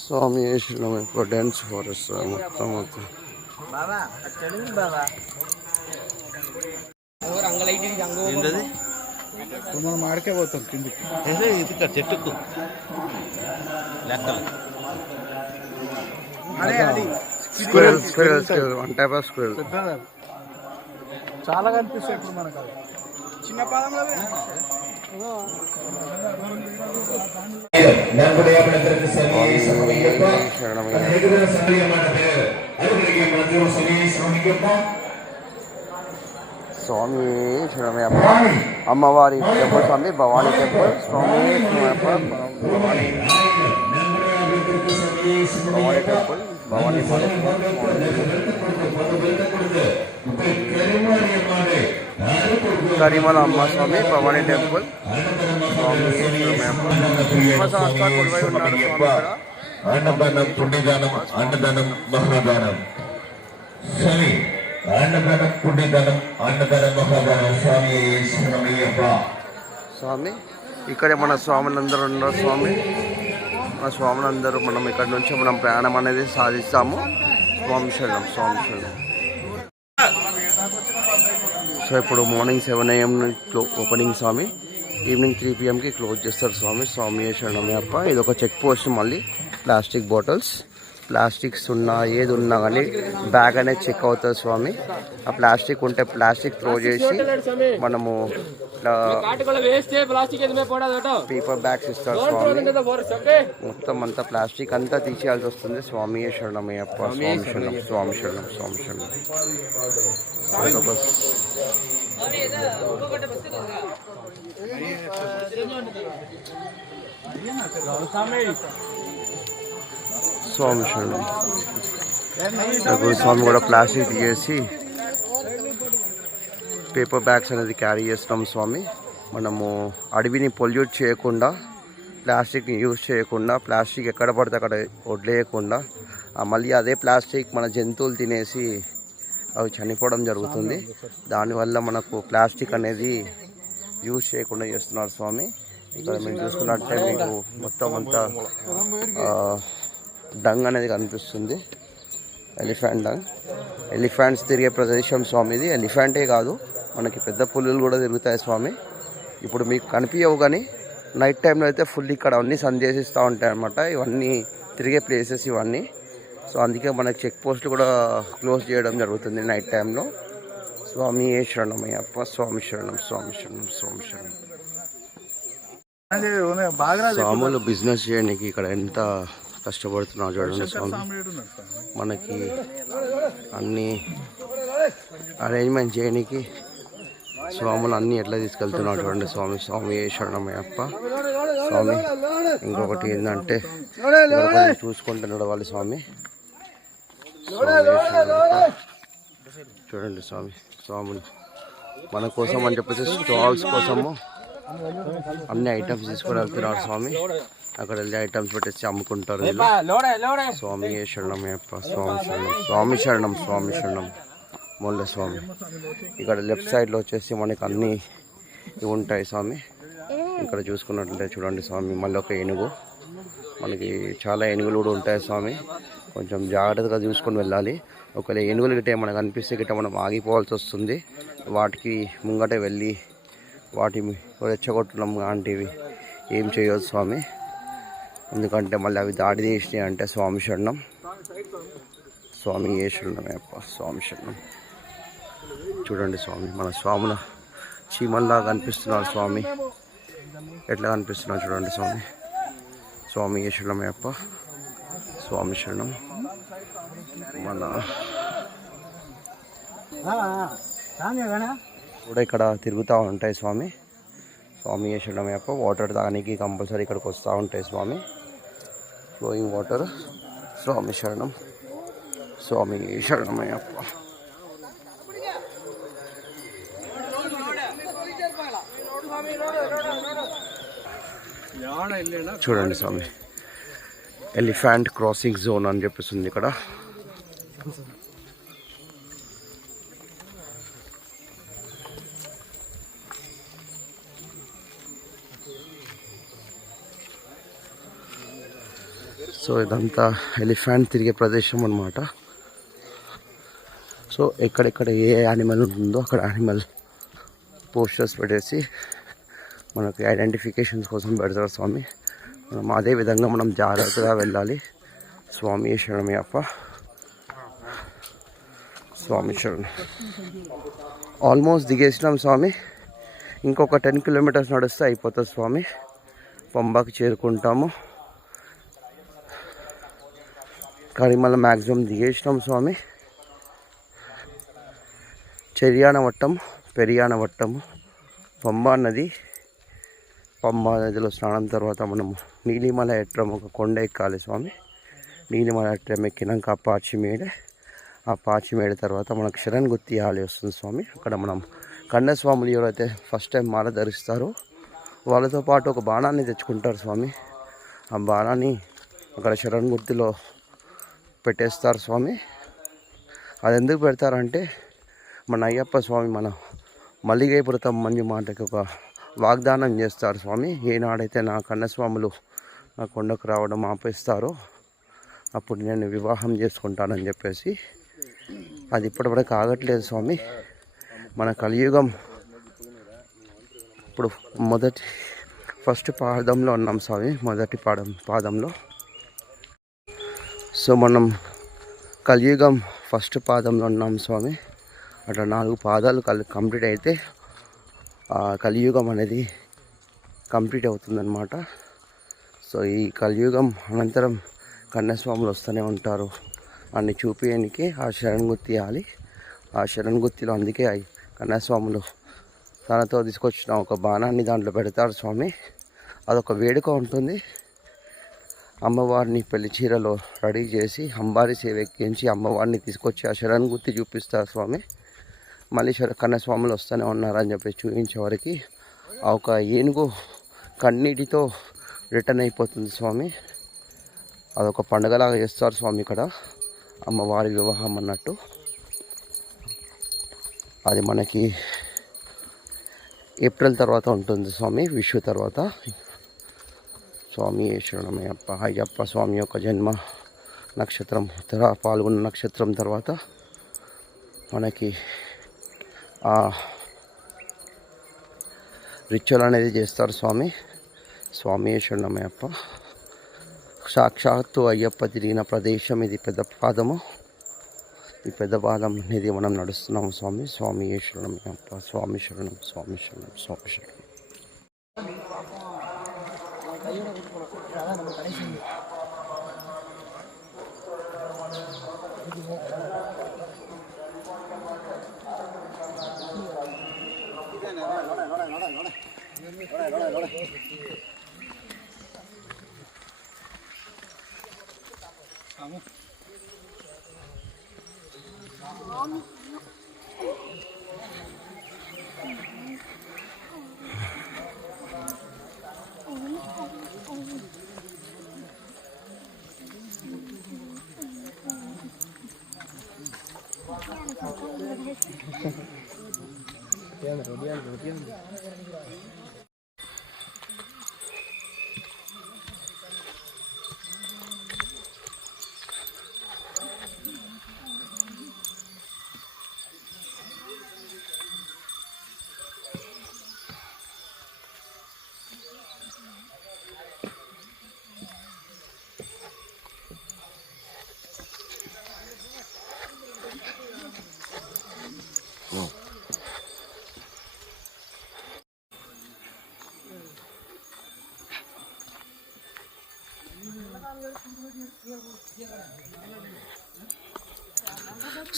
స్వామి శరణమయ్యప్ప. డెన్స్ ఫారెస్ట్ మొత్తం మొత్తం. మనం ఆడికే పోతాం కిందికి. ఇది చెట్టుకు లెక్కలు. Squirrel squirrel squirrel, one type of squirrel. చాలా కనిపిస్తాయి ఇప్పుడు మనకు. చిన్న పాదంలో స్వామి శరణమయ్యప్ప. అమ్మవారి టెంపుల్ స్వామి, భవానీ టెంపుల్. స్వామి శరణమయ్యప్ప. భవానీ టెంపుల్, భవానీ కరిమల అమ్మ స్వామి, భవానీ టెంపుల్. స్వామి శరణమయ్యప్ప. కొలువై ఉన్నాడు స్వామి ఇక్కడ. అన్నదానం, పుణ్యదానం, అన్నదానం, మహాదానం. స్వామి అన్నదానం, పుణ్యదానం, అన్నదానం, మహాదానం. స్వామి శరణమయ్యప్ప. స్వామి ఇక్కడే మన స్వాములందరూ ఉన్నారు స్వామి. మన స్వాములందరూ మనం ఇక్కడ నుంచి మనం ప్రయాణం అనేది సాధిస్తాము. స్వామి శరణం. స్వామి శరణం. సో ఇప్పుడు మార్నింగ్ 7 AM ఓపెనింగ్ స్వామి. ఈవినింగ్ 3 PMకి క్లోజ్ చేస్తారు స్వామి. స్వామి శరణమయ్యప్ప. ఇది ఒక చెక్ పోస్ట్. మళ్ళీ ప్లాస్టిక్ బాటిల్స్, ప్లాస్టిక్స్ ఉన్నా ఏది ఉన్నా కానీ బ్యాగ్ అనేది చెక్ అవుతుంది స్వామి. ఆ ప్లాస్టిక్ ఉంటే ప్లాస్టిక్ త్రో చేసి మనము పేపర్ బ్యాగ్స్ ఇస్తారు స్వామి. మొత్తం అంతా ప్లాస్టిక్ అంతా తీసేయాల్సి వస్తుంది. స్వామి శరణమయ్యప్ప. స్వామి శరణం. స్వామి శరణం. స్వామి శరణం. స్వామి శరణం. స్వామి కూడా ప్లాస్టిక్ తీసేసి పేపర్ బ్యాగ్స్ అనేది క్యారీ చేస్తున్నాం స్వామి. మనము అడవిని పొల్యూట్ చేయకుండా, ప్లాస్టిక్ని యూజ్ చేయకుండా, ప్లాస్టిక్ ఎక్కడ పడితే అక్కడ వదిలేయకుండా, మళ్ళీ అదే ప్లాస్టిక్ మన జంతువులు తినేసి అవి చనిపోవడం జరుగుతుంది. దానివల్ల మనకు ప్లాస్టిక్ అనేది యూజ్ చేయకుండా చేస్తున్నారు స్వామి. ఇక్కడ మీరు చూసుకున్నట్టే మీకు మొత్తం అంతా డంగ్ అనేది కనిపిస్తుంది. Elephant dung. ఎలిఫెంట్స్ తిరిగే ప్రదేశం స్వామి ఇది. ఎలిఫెంటే కాదు, మనకి పెద్ద పులులు కూడా తిరుగుతాయి స్వామి. ఇప్పుడు మీకు కనిపించవు కానీ నైట్ టైంలో అయితే ఫుల్ ఇక్కడ అన్నీ సందేశిస్తూ ఉంటాయి అన్నమాట. ఇవన్నీ తిరిగే ప్లేసెస్ ఇవన్నీ. సో అందుకే మనకి చెక్ పోస్టులు కూడా క్లోజ్ చేయడం జరుగుతుంది నైట్ టైంలో. స్వామి శరణం అయ్యప్ప. స్వామి శరణం, స్వామి శరణం, స్వామి శరణం. స్వాములు బిజినెస్ చేయడానికి ఇక్కడ ఎంత కష్టపడుతున్నారు చూడండి స్వామి. మనకి అన్నీ అరేంజ్మెంట్ చేయడానికి స్వాములు అన్నీ ఎట్లా తీసుకెళ్తున్నారు చూడండి స్వామి. స్వామి శరణం అయ్యప్ప. స్వామి ఇంకొకటి ఏంటంటే చూసుకుంటూ నడవాలి స్వామి. చూడండి స్వామి. స్వాములు మన కోసం అని చెప్పేసి స్టాల్స్ కోసము అన్ని ఐటమ్స్ తీసుకొని వెళ్తున్నారు స్వామి. అక్కడ వెళ్ళి ఐటమ్స్ పెట్టేసి అమ్ముకుంటారు వీళ్ళు. స్వామి శరణం అయ్యప్ప. స్వామి శరణం, స్వామి శరణం, స్వామి శరణం. మొల్ల స్వామి. ఇక్కడ లెఫ్ట్ సైడ్లో వచ్చేసి మనకి అన్నీ ఇవి ఉంటాయి స్వామి. ఇక్కడ చూసుకున్నట్లయితే చూడండి స్వామి, మళ్ళీ ఒక ఏనుగు. మనకి చాలా ఏనుగులు కూడా ఉంటాయి స్వామి. కొంచెం జాగ్రత్తగా చూసుకొని వెళ్ళాలి. ఒకవేళ ఏనుగులు గిట్టే మనకు అనిపిస్తే గిట్ట మనం ఆగిపోవాల్సి వస్తుంది. వాటికి ముంగటే వెళ్ళి వాటి రెచ్చగొట్టడం లాంటివి ఏం చేయొద్దు స్వామి. ఎందుకంటే మళ్ళీ అవి దాడి చేసినాయి అంటే స్వామి శరణం. స్వామి ఏ శరణం అయ్యప్ప. స్వామి శరణం. చూడండి స్వామి, మన స్వాముల చీమల్లా కనిపిస్తున్నారు స్వామి. ఎట్లా కనిపిస్తున్నారు చూడండి స్వామి. స్వామి ఏ శరణం అయ్యప్ప. స్వామి శరణం. మన కూడా ఇక్కడ తిరుగుతూ ఉంటాయి స్వామి. స్వామి ఏ శరణం అయ్యప్ప. వాటర్ తాగడానికి కంపల్సరీ ఇక్కడికి వస్తూ ఉంటాయి స్వామి. Flowing water. స్వామి శరణం. స్వామి శరణం అయ్యప్ప. చూడండి స్వామి, ఎలిఫెంట్ క్రాసింగ్ జోన్ అని చెప్పేసింది ఇక్కడ. సో ఇదంతా ఎలిఫెంట్ తిరిగే ప్రదేశం అన్నమాట. సో ఎక్కడెక్కడ ఏ యానిమల్ ఉంటుందో అక్కడ యానిమల్ పోస్టర్స్ పెట్టేసి మనకి ఐడెంటిఫికేషన్స్ కోసం పెడతారు స్వామి. మనం అదే విధంగా మనం జాగ్రత్తగా వెళ్ళాలి. స్వామి శరణమయ్యప్ప. స్వామి శరణం. ఆల్మోస్ట్ దిగేసినాం స్వామి. ఇంకొక 10 కిలోమీటర్స్ నడిస్తే అయిపోతుంది స్వామి. పంబాకి చేరుకుంటాము. కానీ మళ్ళీ మ్యాక్సిమం దిగేసినాం స్వామి. చెరియానవట్టం, పెరియానవట్టము, పంబా నది. పంబా నదిలో స్నానం తర్వాత మనము నీలిమల ఎట్రం ఒక కొండ ఎక్కాలి స్వామి. నీలిమల ఎట్రం ఎక్కినాక ఆ పాచిమేడ తర్వాత మనకు శరణ్ గుత్తి ఆలి వస్తుంది స్వామి. అక్కడ మనం కన్యస్వాములు ఎవరైతే ఫస్ట్ టైం మాల ధరిస్తారో వాళ్ళతో పాటు ఒక బాణాన్ని తెచ్చుకుంటారు స్వామి. ఆ బాణాన్ని అక్కడ శరణ్ గుత్తిలో పెట్టేస్తారు స్వామి. అది ఎందుకు పెడతారంటే మన అయ్యప్ప స్వామి మన మల్లిగైపురతం మంజు మాటకి ఒక వాగ్దానం చేస్తారు స్వామి. ఏనాడైతే నా కన్యస్వాములు నా కొండకు రావడం ఆపేస్తారో అప్పుడు నేను వివాహం చేసుకుంటానని చెప్పేసి. అది ఇప్పటివరకు ఆగట్లేదు స్వామి. మన కలియుగం ఇప్పుడు ఫస్ట్ పాదంలో ఉన్నాం స్వామి. మొదటి పాదంలో. సో మనం కలియుగం ఫస్ట్ పాదంలో ఉన్నాం స్వామి. అట్లా 4 పాదాలు కంప్లీట్ అయితే కలియుగం అనేది కంప్లీట్ అవుతుందన్నమాట. సో ఈ కలియుగం అనంతరం కన్యస్వాములు వస్తూనే ఉంటారు అన్ని చూపించడానికి ఆ శరణ్గుత్తి ఇవ్వాలి. ఆ శరణ్గుత్తిలో అందుకే కన్యస్వాములు తనతో తీసుకొచ్చిన ఒక బాణాన్ని దాంట్లో పెడతారు స్వామి. అదొక వేడుక ఉంటుంది. అమ్మవారిని పెళ్లి చీరలో రెడీ చేసి అంబారి సేవ ఎక్కించి అమ్మవారిని తీసుకొచ్చి ఆ శరణ్ గుర్తి చూపిస్తారు స్వామి. మళ్ళీ కన్నస్వాములు వస్తూనే ఉన్నారని చెప్పి చూపించేవారికి ఆ ఒక ఏనుగు కన్నీటితో రిటర్న్ అయిపోతుంది స్వామి. అదొక పండుగలాగా చేస్తారు స్వామి ఇక్కడ అమ్మవారి వివాహం అన్నట్టు. అది మనకి ఏప్రిల్ తర్వాత ఉంటుంది స్వామి, విషు తర్వాత. స్వామి శరణమయ్యప్ప. అయ్యప్ప స్వామి యొక్క జన్మ నక్షత్రం ఉత్తర పాల్గొన్న నక్షత్రం తర్వాత మనకి ఆ రిచువల్ అనేది చేస్తారు స్వామి. స్వామి శరణమయ్యప్ప. సాక్షాత్తు అయ్యప్ప తిరిగిన ప్రదేశం ఇది, పెద్ద పాదము. ఈ పెద్ద పాదం అనేది మనం నడుస్తున్నాము స్వామి. స్వామి శరణమయ్యప్ప. స్వామి శరణం, స్వామి శరణం, స్వామి శరణం.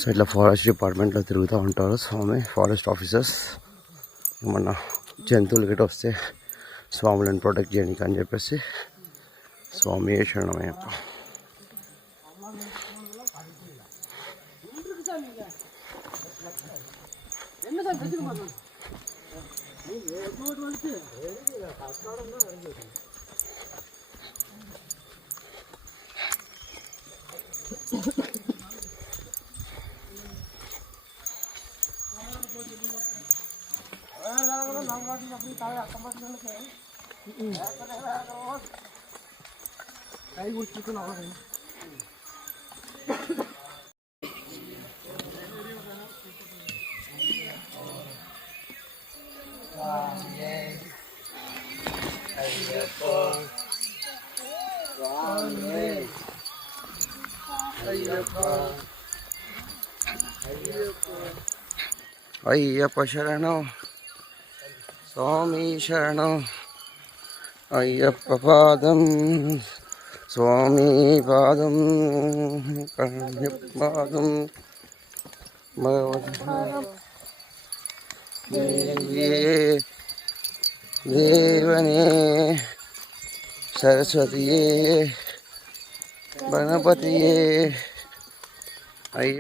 సో ఇట్లా ఫారెస్ట్ డిపార్ట్మెంట్లో తిరుగుతూ ఉంటారు స్వామి, ఫారెస్ట్ ఆఫీసర్స్. ఏమన్నా జంతువులు గిట్ట వస్తే స్వాములను ప్రొటెక్ట్ చేయడానికి అని చెప్పేసి. స్వామి శరణమయ్యప్ప. అయ్యప్ప శరణం, స్వామి శరణం. అయ్యప్ప పాదం, స్వామి పాదం, పాదం. దేవనే సరస్వతియే గణపతియే. అయ్య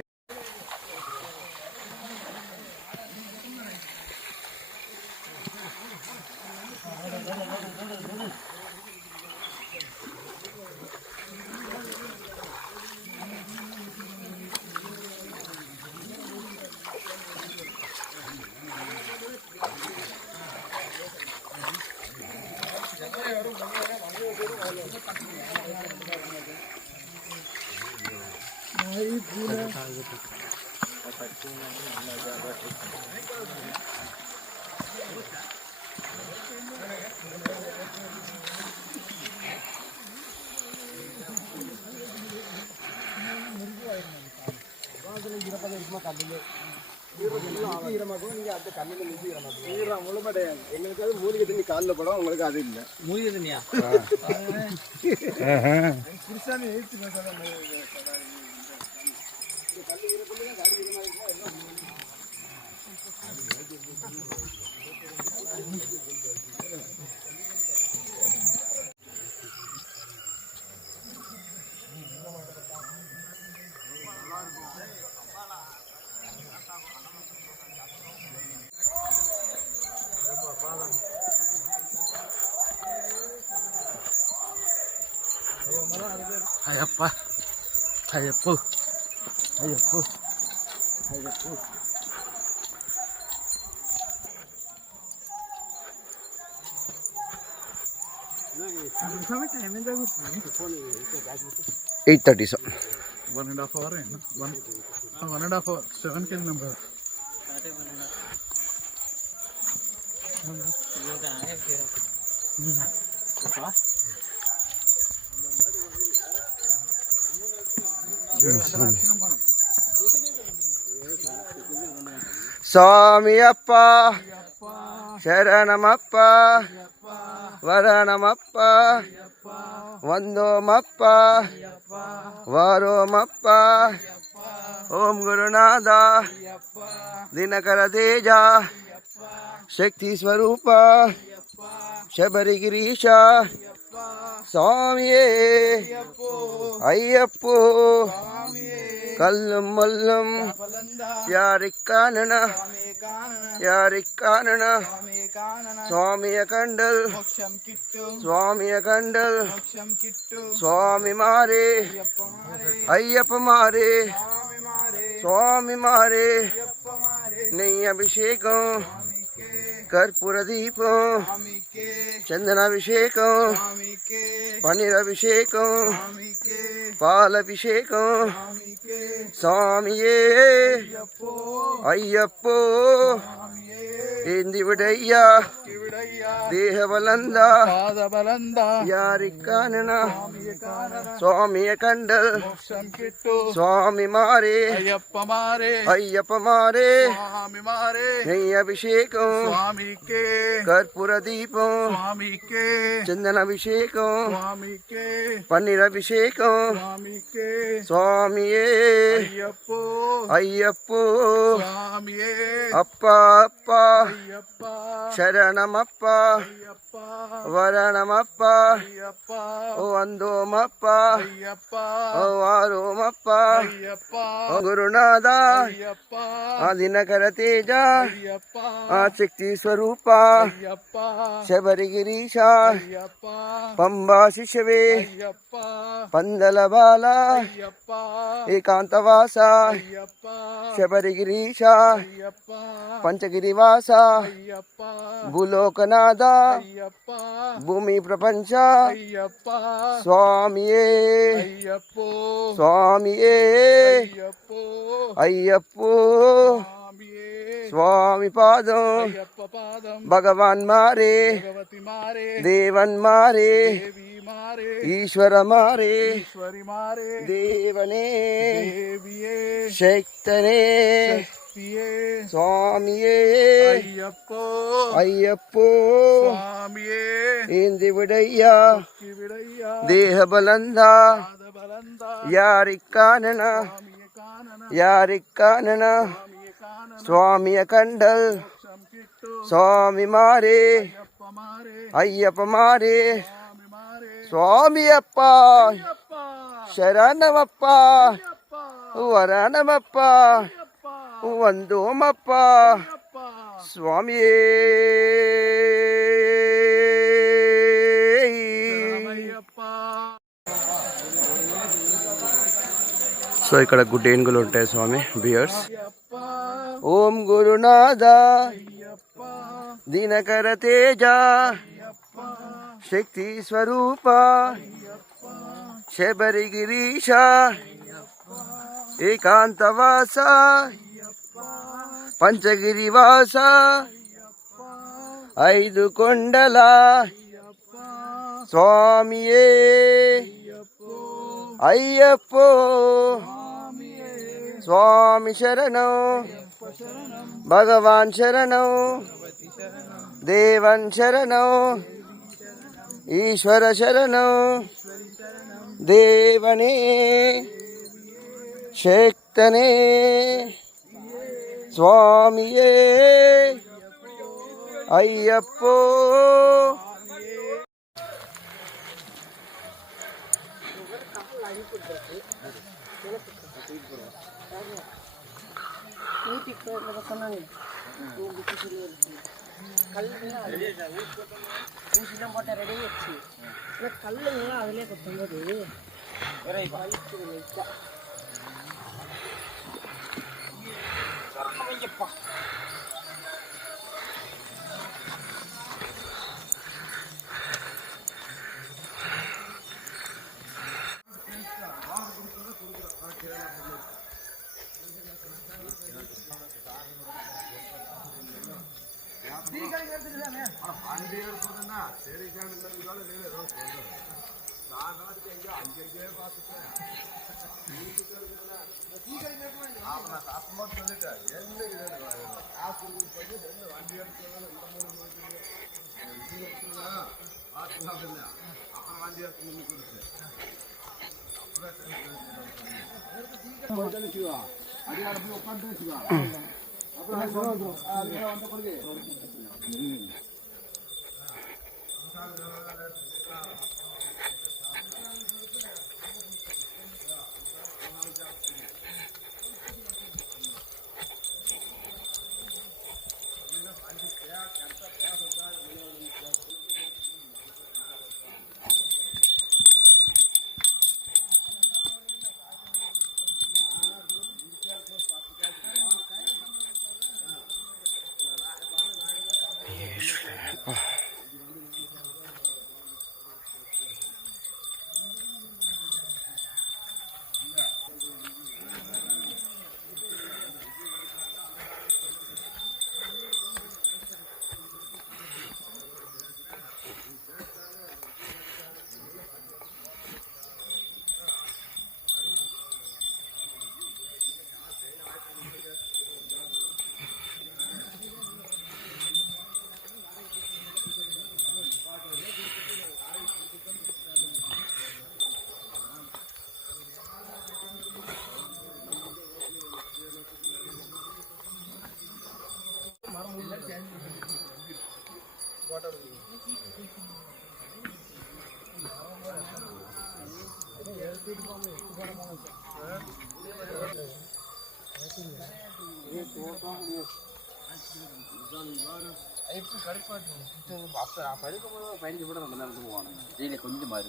காலில் படம் உங்களுக்கு அது இல்லை மூலிகை தண்ணியா అయ్యప్ప అయ్యప్ప అయ్యప్ప అయ్యప్ప 8:30 sir. 1.5 hour है ना 1.5 hour 7 के नंबर స్వామియప్ప శరణమప్ప వరణమప్ప వందోమప్ప వారోమప్ప ఓం గురునాథ దినకర తేజ శక్తి స్వరూప శబరిగిరీశ స్వామియే అయ్యప్పో కల్లం మల్లం యారిక్కానన యారిక్కానన స్వామియ కండల్ స్వామియ కండల్ స్వామి మారే అయ్యప్ప మారే స్వామి మారే నెయ్యి అభిషేకం కర్పూర దీపం చందనాభిషేకం పన్నీరాభిషేకం పాలభిషేకం స్వామియే అయ్యప్పో ఏందివిడయ్యా దేహబలంద యారిక్కానన స్వామియ కండల్ స్వామి మారే అయ్యప్ప మారే నెయ్యి అభిషేకం కర్పూర దీపం చందనాభిషేకం పన్నీరాభిషేకం స్వామియే అయ్యప్పో అప్ప అప్ప శరణమప్ప వరణమప్ప ఓ అందోమప్ప ఓ వారోమప్ప ఓ గురునాథ దినకర తేజ శక్తి స్వరూప శబరిగిరీశ పంబా శిశవే పందల బాల ఏకాంతవాస శబరిగిరీశ పంచగిరివాస భూలోకనాథ భూమి ప్రపంచ స్వామియే స్వామియే అయ్యప్పో స్వామి పాదం భగవాన్ మారే దేవన్ మారే ఈశ్వర మారే దేవనే శక్తనే స్వామియే అయ్యప్పో ఏందివిడయ్యా దేహబలంద యారిక్కానన యారిక్కానన స్వామియ కండల్ స్వామి మారే అయ్యప్ప మారే స్వామియప్ప శరణమప్ప వరణమప్ప వందోమప్ప స్వామియే సో ఇక్కడ గుడ్ ఏనుగులు ఉంటాయి స్వామి బియర్స్ ఓం గురునాథ దినకర తేజ శక్తి స్వరూప శబరిగిరీశ ఏకాంతవాస పంచగిరివాస ఐదు కొండల స్వామియే అయ్యప్పో స్వామి శరణం భగవాన్ శరణం దేవన్ శరణం ఈశ్వర శరణం దేవనే శక్తనే స్వామియే అయ్యప్పో ஊசிலாம் போட்ட ரெடி ஆயிடுச்சு. கல்லுங்க அதுலயே கொத்தும்போது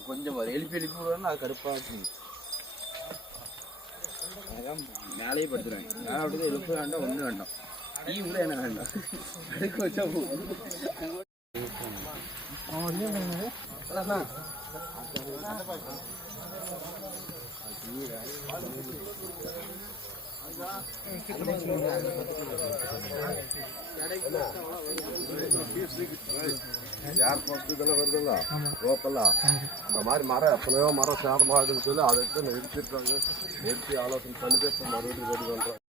கொஞ்சம் எழுப்பி விடுவாங்க. அது கடுப்பா மேலேயே படுத்துருவேன். மேலே அப்படிதான் எழுப்ப வேண்டாம், ஒன்றும் வேண்டாம். டீ கூட என்ன வேண்டாம், அதுக்கு வச்சா யார் பக்கத்துல வருதுல்ல ரோப்பெல்லாம் இந்த மாதிரி மரம் எத்தனையோ மரம் சேதமாகுதுன்னு சொல்லி அதை எடுத்து நிறுத்திருக்காங்க. நிறுத்தி ஆலோசனை பண்ணிட்டு இப்போ மறுபடியும் ரெடி பண்ணுறாங்க.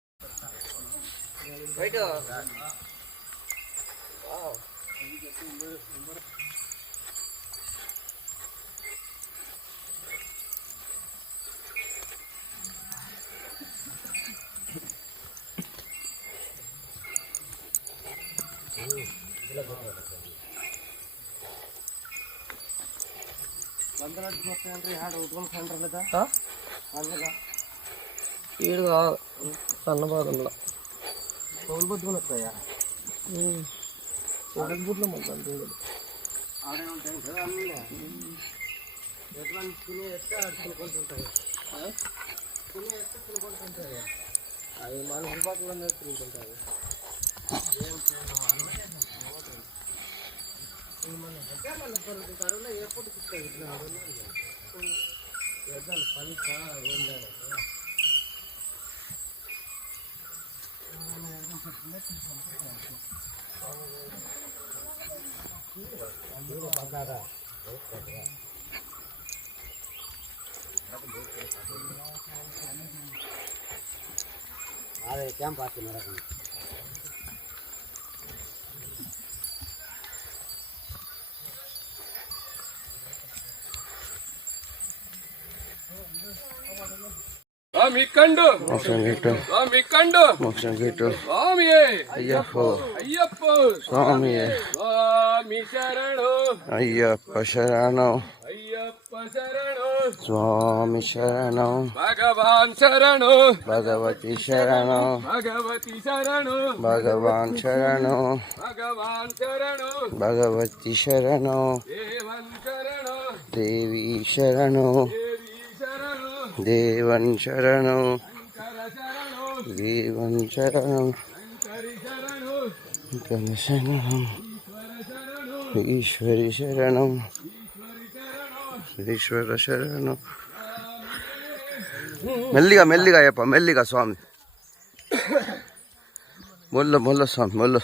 ఈడుగా సన్నబాదంలో తోలుబొద్దుకొని వస్తాయా తోలుబొద్దులో మొత్తం అవి మన అందుబాటులో నేర్చుకుంటాయి. కరువులో ఎయిర్పోర్ట్ ఇస్తాయి పని అదే క్యాంప్ ఆడుతున్నారు. మిక్కండు మోక్షం గిట్టు అయ్యప్పో స్వామియే స్వామి శరణు అయ్యప్ప శరణం అయ్యప్ప శరణు స్వామి శరణం భగవాన్ శరణు భగవతి శరణం భగవతి శరణు భగవాన్ శరణం భగవాన్ శరణు భగవతి శరణం దేవన్ శరణు దేవి శరణం దేవి శరణు దేవన్ శరణం శంకర శరణు దేవన్ శరణం శంకరి శరణు శంకర శరణం ఈశ్వర శరణు ఈశ్వరి శరణం ఈశ్వర శరణం మెల్లిగా మెల్లిగా అయ్యప్ప మెల్లిగా స్వామి మొల్ల మొల్ల స్వామి మొల్ల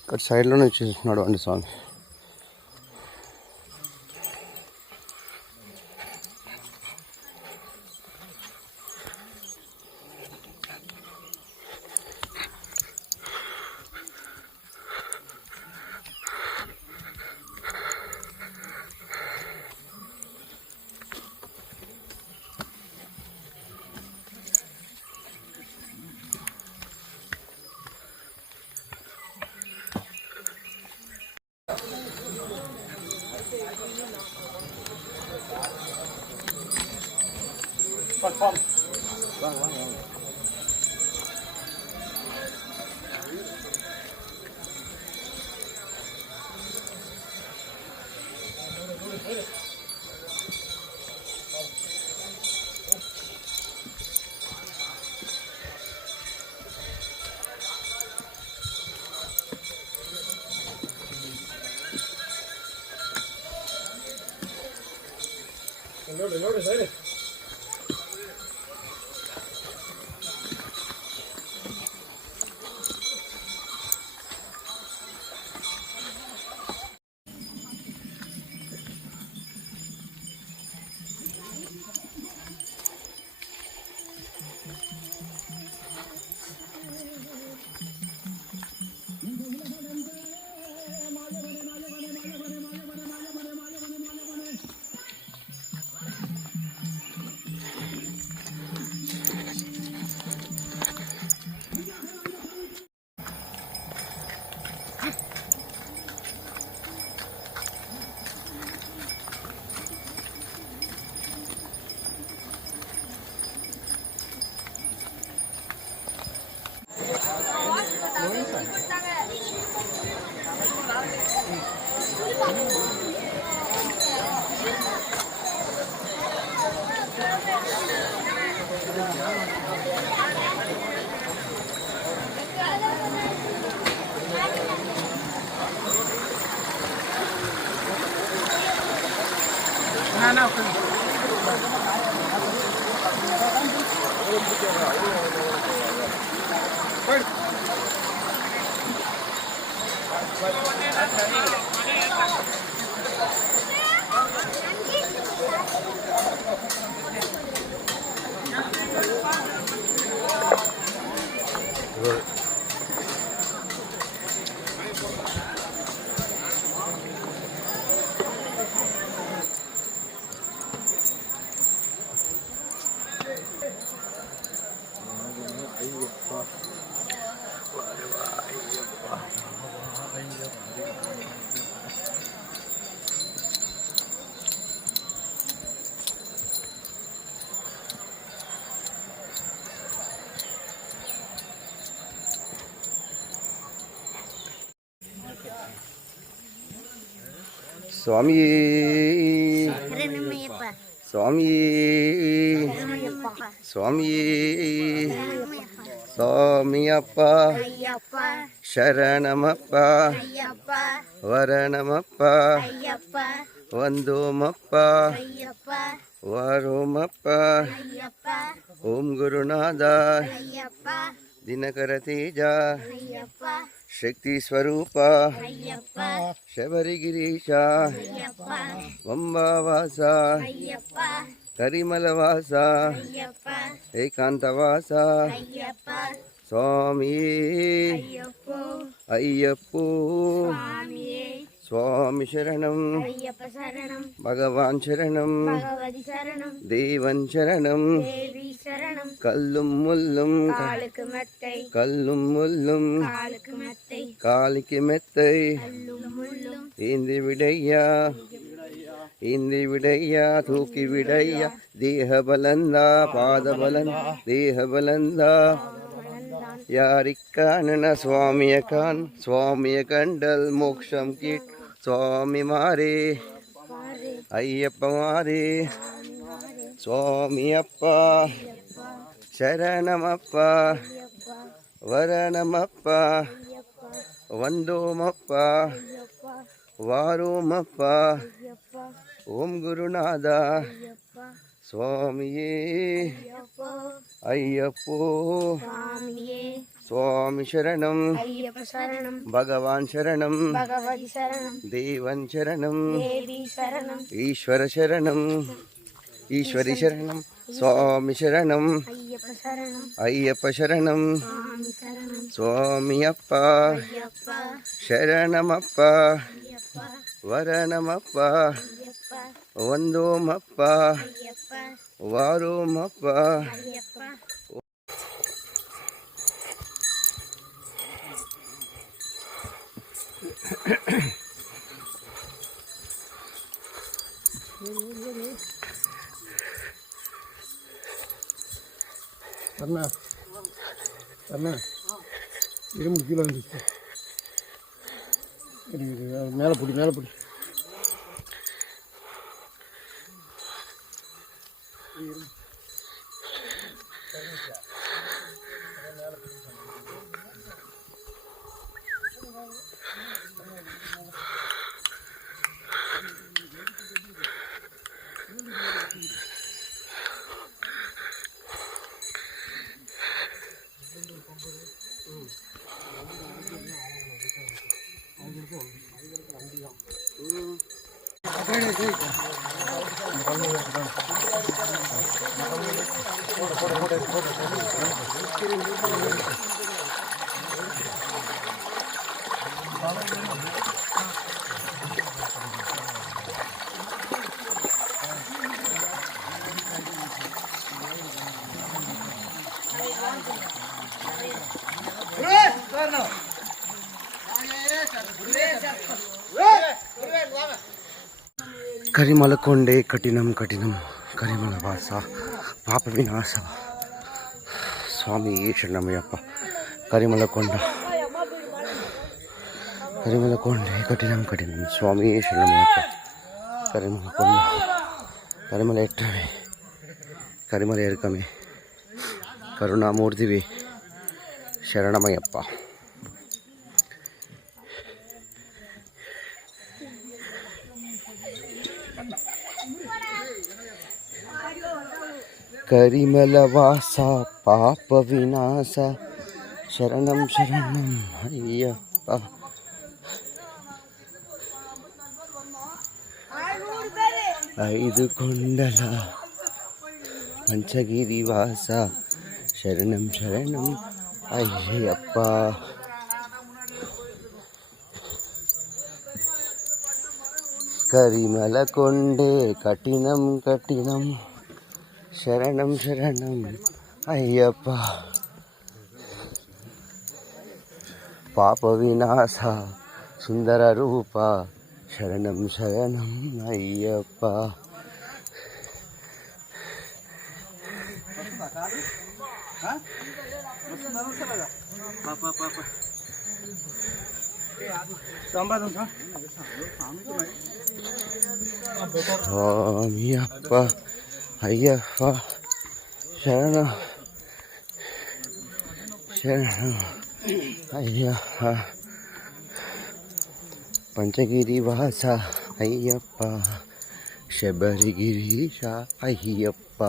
ఇక్కడ సైడ్లోనే వచ్చేస్తున్నాడు అండి స్వామి. స్వామి స్వామి స్వామి స్వామి అప్ప శరణమప్ప వరణమప్ప వందోమప్ప వరోమప్ప ఓం గురునాథ దినకర తేజ శక్తి స్వరూప శబరిగిరీశ వంబావాస కరిమలవాస ఏకాంతవాస స్వామి అయ్యప్పో స్వామి శరణం భగవాన్ శరణం దేవన్ శరణం கல்லும் முள்ளும் காலுக்கு மெத்தை கல்லும் முள்ளும் காலுக்கு மெத்தை காலிக்கு மெத்தை கல்லும் முள்ளும் ஏந்தி விடையா ஏந்தி விடையா தூக்கி விடையா தேக பலந்தா பாத பலன் தேக பலந்தா யாரிக்கான சுவாமிய கண்டல் மோக்ஷம் கீட் சுவாமி மாரே ஐயப்ப மாரே சுவாமி அப்பா சரணமப்பா வரணமப்பா வந்தோமப்பா வாரோமப்பா ஓம் குருநாதா சுவாமியே ஐயப்போ சுவாமி சரணம் ஐயப்ப சரணம் பகவான் சரணம் பகவதி சரணம் தேவன் சரணம் தேவி சரணம் ஈஸ்வர சரணம் ஈஸ்வரி சரணம் சுவாமி சரணம் ஐயப்ப சரணம் ஐயப்ப சரணம் சுவாமி சரணம் சுவாமி அப்பா ஐயப்பா சரணமப்பா ஐயப்பா வரணமப்பா ஐயப்பா வந்தோமப்பா ஐயப்பா வாரோமப்பா ஐயப்பா அண்ணா அண்ணா இரும்பு கீழே வந்துச்சு மேலே பிடி மேலே பிடி కరిమల కొండే కఠినం కఠినం కరిమల వాస పాప వినాశ స్వామి శరణమయ్యప్ప కరిమల కొండే కఠినం కఠినం స్వామి శరణమయ్యప్ప కరిమల కొండ కరిమల ఎట్టమే కరిమల ఎరుకమే కరుణామూర్తివి శరణమయ్యప్ప కరిమల వాస పాప వినాశ శరణం శరణం అయ్యప్ప ఐదు కొండల పంచగిరి వాస శరణం శరణం అయ్యప్ప కరిమల కొండే కఠినం కఠినం శరణం శరణం అయ్యప్ప పాప వినాశ సుందర రూప శరణం శరణం అయ్యప్ప స్వామి అప్ప అయ్యప్ప శరణం శరణం అయ్యప్ప పంచగిరి వాస అయ్యప్ప శబరిగిరీశ అయ్యప్ప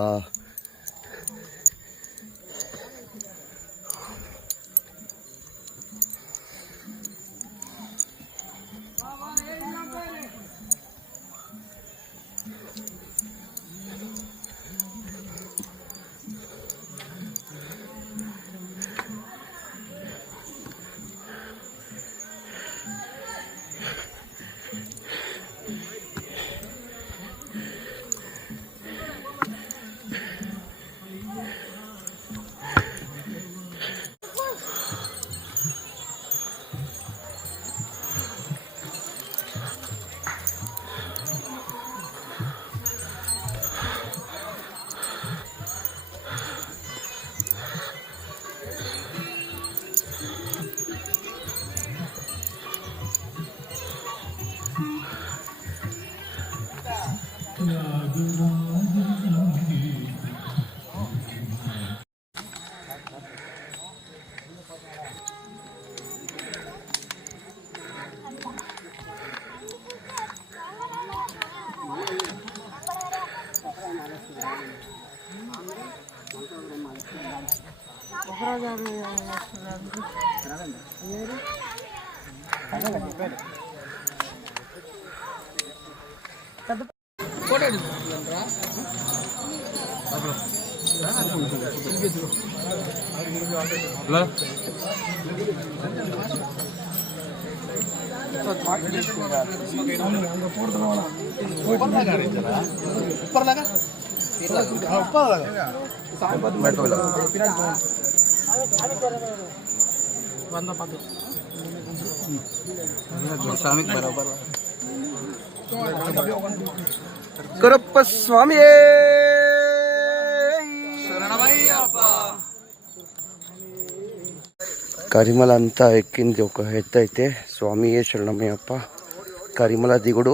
కరప్ప స్వామి కరిమల అంతా ఎక్కింది ఒక ఎత్తు అయితే. స్వామియే శరణమయ్యప్ప. కరిమల దిగుడు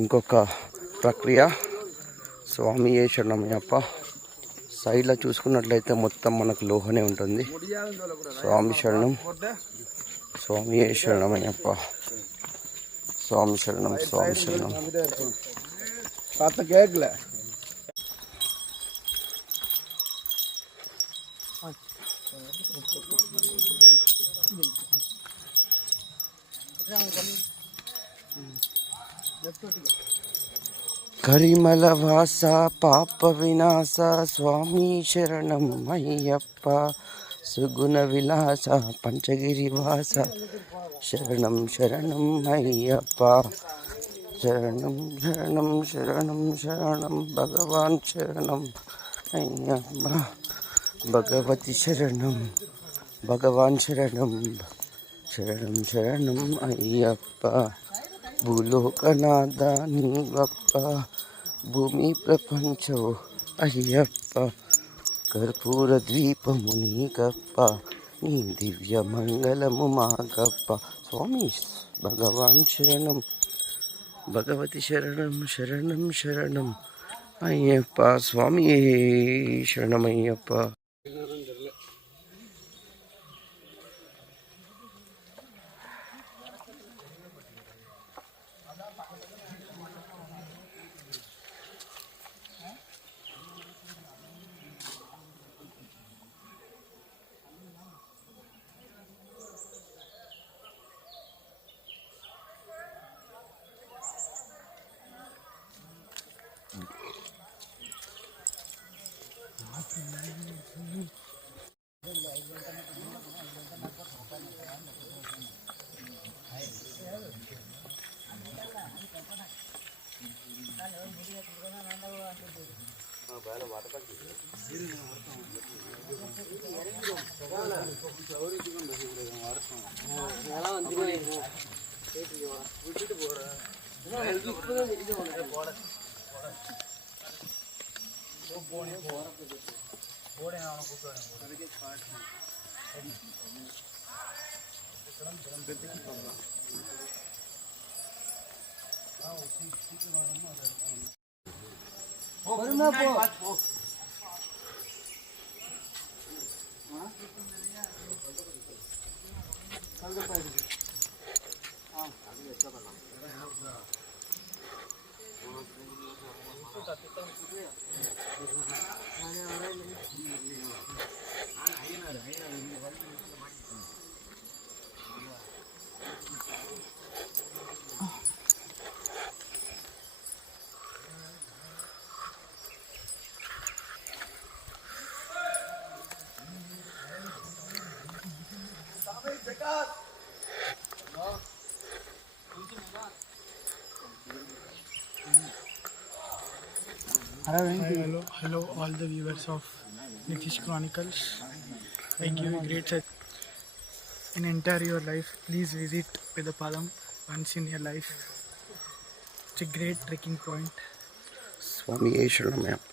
ఇంకొక ప్రక్రియ. స్వామియే శరణమయ్యప్ప. సైడ్లో చూసుకున్నట్లయితే మొత్తం మనకు లోహనే ఉంటుంది. స్వామి శరణం, స్వామియే శరణమయ్యప్ప. స్వామి శరణం, స్వామి శరణం. కరిమల వాస పాప వినాశ స్వామి శరణం అయ్యప్ప. సుగుణ విలాస పంచగిరి వాస శరణం శరణం అయ్యప్ప. శరణం శరణం శరణం శరణం భగవాన్ శరణం అయ్యప్ప. భగవతి శరణం భగవాన్ శరణం శరణం శరణం అయ్యప్ప. భూలోకనాథ నీవప్ప. భూమి ప్రపంచం అయ్యప్ప. కర్పూర ద్వీపము నీకప్ప. నీ దివ్య మంగళము మాకప్ప. స్వామి భగవాన్ శరణం భగవతి శరణం శరణం శరణం అయ్యప్ప. స్వామి శరణమయ్యప్ప. Hello, all the viewers of Nitish Chronicles. I give you great in entire your life. Please visit Pedapalam once in your life. It's a great trekking point. స్వామి శరణమయ్యప్ప.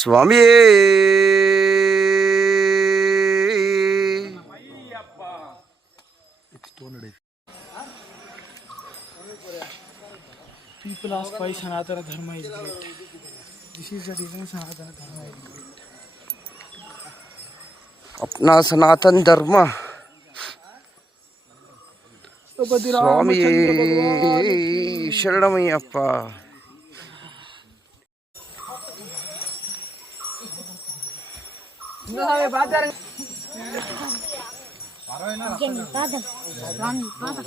స్వామి People ask why Sanatana Dharma is great. This is the reason Sanatana Dharma is great. अपना सनातन धर्म స్వామి శరణమయ్యప్ప. పాదం స్వామి పాదం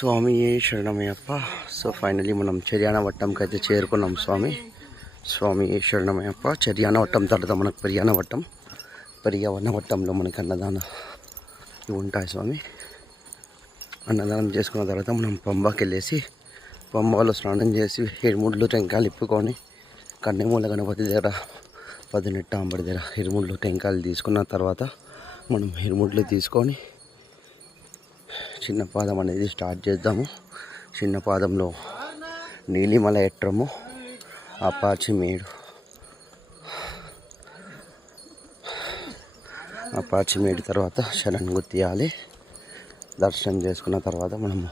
స్వామి శరణమయ్యప్ప. So finally మనం చర్యానవట్టంకి అయితే చేరుకున్నాం స్వామి. స్వామి శరణమయ్యప్ప. చర్యానవట్టం తర్వాత మనకు పర్యావరణవట్టంలో మనకి అన్నదానం ఇవి ఉంటాయి స్వామి. అన్నదానం చేసుకున్న తర్వాత మనం పంబాకి వెళ్ళేసి పంబాలో స్నానం చేసి 7 టెంకాయలు ఇప్పుకొని కన్నెమూల గణపతి దగ్గర 18 అంబడి దగ్గర 7 టెంకాయలు తీసుకున్న తర్వాత మనం 7 తీసుకొని చిన్న పాదం అనేది స్టార్ట్ చేద్దాము. చిన్న పాదంలో నీలిమల ఎట్రము, అపాచిమేడు తర్వాత శరణ్గు తీయాలి. దర్శనం చేసుకున్న తర్వాత మనము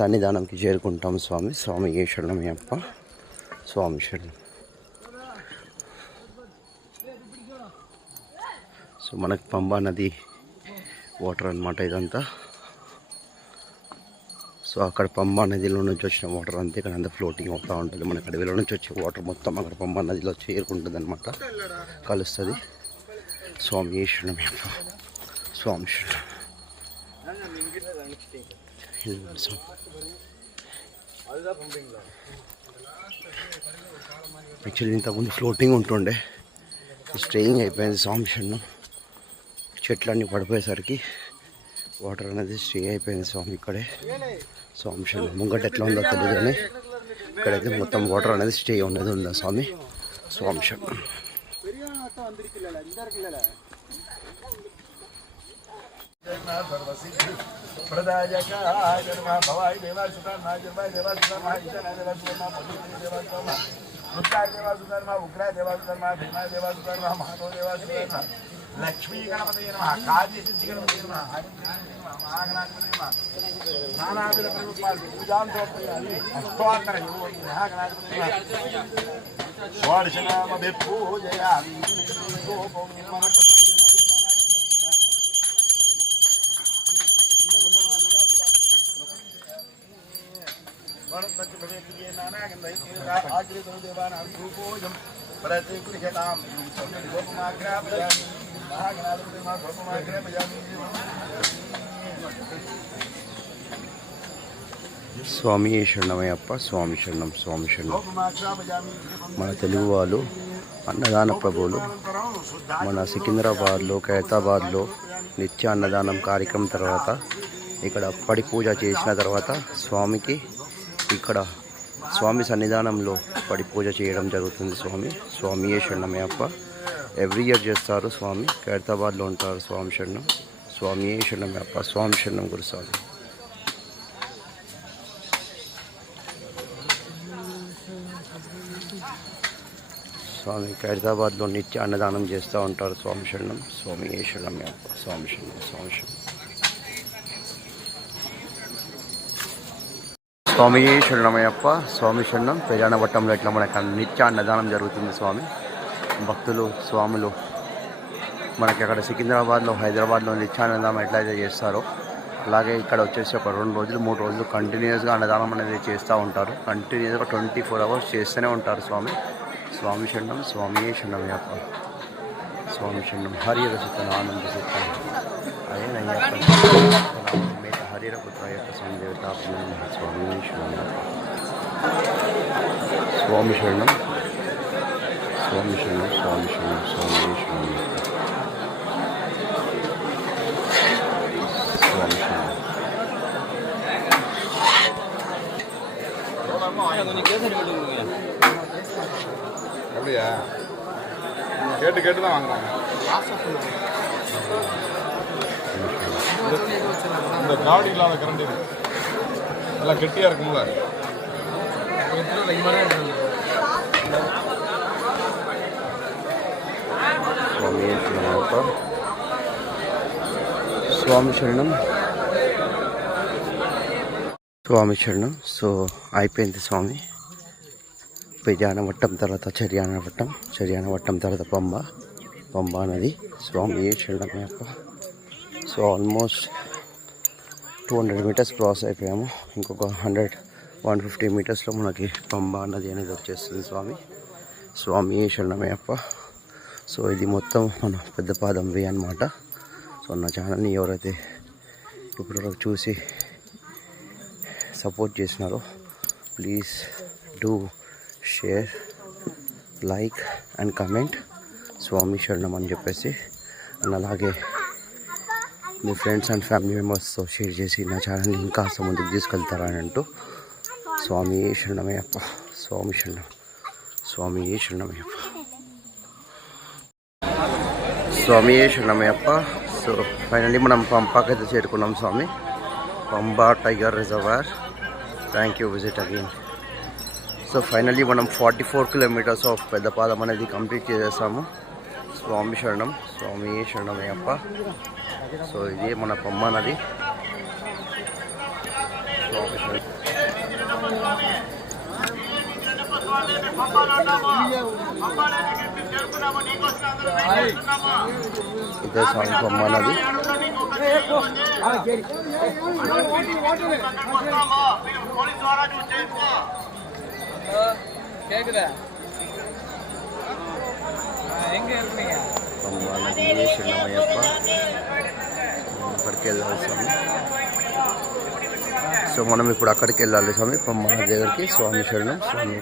సన్నిధానంకి చేరుకుంటాం స్వామి. స్వామి శరణమయ్యప్ప. స్వామి శరణం. సో మనకు పంబా నది వాటర్ అన్నమాట ఇదంతా. సో అక్కడ పంబా నదిలో నుంచి వచ్చిన వాటర్ అంతా ఇక్కడ అంతా ఫ్లోటింగ్ అవుతూ ఉంటుంది. మనకి అడవిలో నుంచి వచ్చే వాటర్ మొత్తం అక్కడ పంబా నదిలో చేరుకుంటుంది అనమాట, కలుస్తుంది. స్వామి శరణమయ్యప్ప. స్వామి శరణం. యాక్చువల్లీ ఇంతకుముందు ఫ్లోటింగ్ ఉంటుండే, స్టేయింగ్ అయిపోయింది. స్వామి శరణం. చెట్లన్నీ పడిపోయేసరికి వాటర్ అనేది స్టే అయిపోయింది స్వామి ఇక్కడే. స్వామి శరణం. ముంగట ఎట్లా ఉందో తెలియదు కానీ ఇక్కడైతే మొత్తం వాటర్ అనేది స్టే ఉన్నది ఉందా స్వామి. స్వామి శరణం. లక్ష్మీ గణపతి నమః. కాళీ సిద్ధి గణపతి నమః. మహాగణాధిపతి నమః. నానావిధ ప్రయోగాలు పూజాం సమర్పయామి. అష్టోత్తర యోగి మహాగణాధిపతి నమః. షోడశనామ పూజయామి. స్వామి శరణమయ్యప్ప. స్వామి శరణం. స్వామి శరణం. మన తెలుగు వాళ్ళు అన్నదాన ప్రభువులు మన సికింద్రాబాద్లో, ఖైరతాబాద్లో నిత్య అన్నదానం కార్యక్రమం తర్వాత ఇక్కడ పడి పూజ చేసిన తర్వాత స్వామికి ఇక్కడ స్వామి సన్నిధానంలో పడి పూజ చేయడం జరుగుతుంది స్వామి. స్వామి శరణమయ్యప్ప. ఎవ్రీ ఇయర్ చేస్తారు స్వామి. ఖైరతాబాద్లో ఉంటారు స్వామి శరణం. స్వామి శరణమయ్యప్ప. స్వామి శరణం గురుస్వామి. స్వామి ఖైరతాబాద్లో నిత్య అన్నదానం చేస్తూ ఉంటారు. స్వామి శరణం, స్వామి శరణం అయ్యప్ప, స్వామి శరణం, స్వామి శరణం. స్వామి శరణమయ్యప్ప, స్వామి శరణం. ప్రయాణ వట్టంలో ఇట్లా మనకు నిత్య అన్నదానం జరుగుతుంది స్వామి. భక్తులు స్వాములు మనకి అక్కడ సికింద్రాబాద్లో, హైదరాబాద్లో నిత్య అన్నదానం ఎట్లయితే చేస్తారో అలాగే ఇక్కడ వచ్చేసి ఒక 2 రోజులు 3 రోజులు కంటిన్యూస్గా అన్నదానం అనేది చేస్తూ ఉంటారు. కంటిన్యూస్గా 24 hours చేస్తూనే ఉంటారు స్వామి. స్వామి శరణం, స్వామి శరణమయ్యప్ప, స్వామి శరణం. హరిహర సుతన ఆనంద సుతన అయ్యనయ్యప్ప మేత హరిహర పుత్రయ్యప్ప స్వామి దేవత స్వామి శరణం. స్వామి శరణం, స్వామి శరణం, స్వామి శరణం, స్వామి శరణం, స్వామి శరణం. அப்படியா? கேட்டு தான் வாங்குறாங்க. இந்த காவடி இல்லாத கரண்ட் இது எல்லாம் கெட்டியா இருக்கும்ல. స్వామి శరణమయ్యప్ప, స్వామి శరణం, స్వామి శరణం. సో అయిపోయింది స్వామి. ప్రయాణవట్టం తర్వాత చర్యానవట్టం, చర్యానవట్టం తర్వాత పంబా నది. స్వామి శరణమయ్యప్ప. సో ఆల్మోస్ట్ 200 meters క్రాస్ అయిపోయాము. ఇంకొక 150 meters మనకి పంబా నది అనేది వచ్చేస్తుంది స్వామి. స్వామి శరణమయ్యప్ప. సో ఇది మొత్తం మన పెద్దపాదం వే అన్నమాట. సో నా ఛానల్ని ఎవరైతే ఇప్పటివరకు చూసి సపోర్ట్ చేసినారో please do share, like and comment స్వామి శరణం అని చెప్పేసి. అండ్ అలాగే మీ ఫ్రెండ్స్ అండ్ ఫ్యామిలీ మెంబర్స్తో షేర్ చేసి నా ఛానల్ని ఇంకా ముందుకు తీసుకెళ్తారని అంటూ స్వామి శరణమయ్యప్ప, స్వామి శరణం, స్వామి శరణమయ్యప్ప, స్వామి శరణమయ్యప్ప. సో ఫైనల్లీ మనం పంపాకైతే చేరుకున్నాం స్వామి. Pamba tiger reservoir. Thank you, visit again. So finally మనం 44 kilometers ఆఫ్ పెద్దపాదం అనేది కంప్లీట్ చేసేసాము. స్వామి శరణం, స్వామి శరణమయ్యప్ప. సో ఇది మన పంబా నది. స్వామి శరణం. ఇదే స్వామి పంబా నది. పంబా నది శరణమయ్యప్ప. అక్కడికి వెళ్ళాలి స్వామి. సో మనం ఇప్పుడు అక్కడికి వెళ్ళాలి స్వామి, పంబా నది దగ్గరికి. స్వామి శరణం, స్వామి.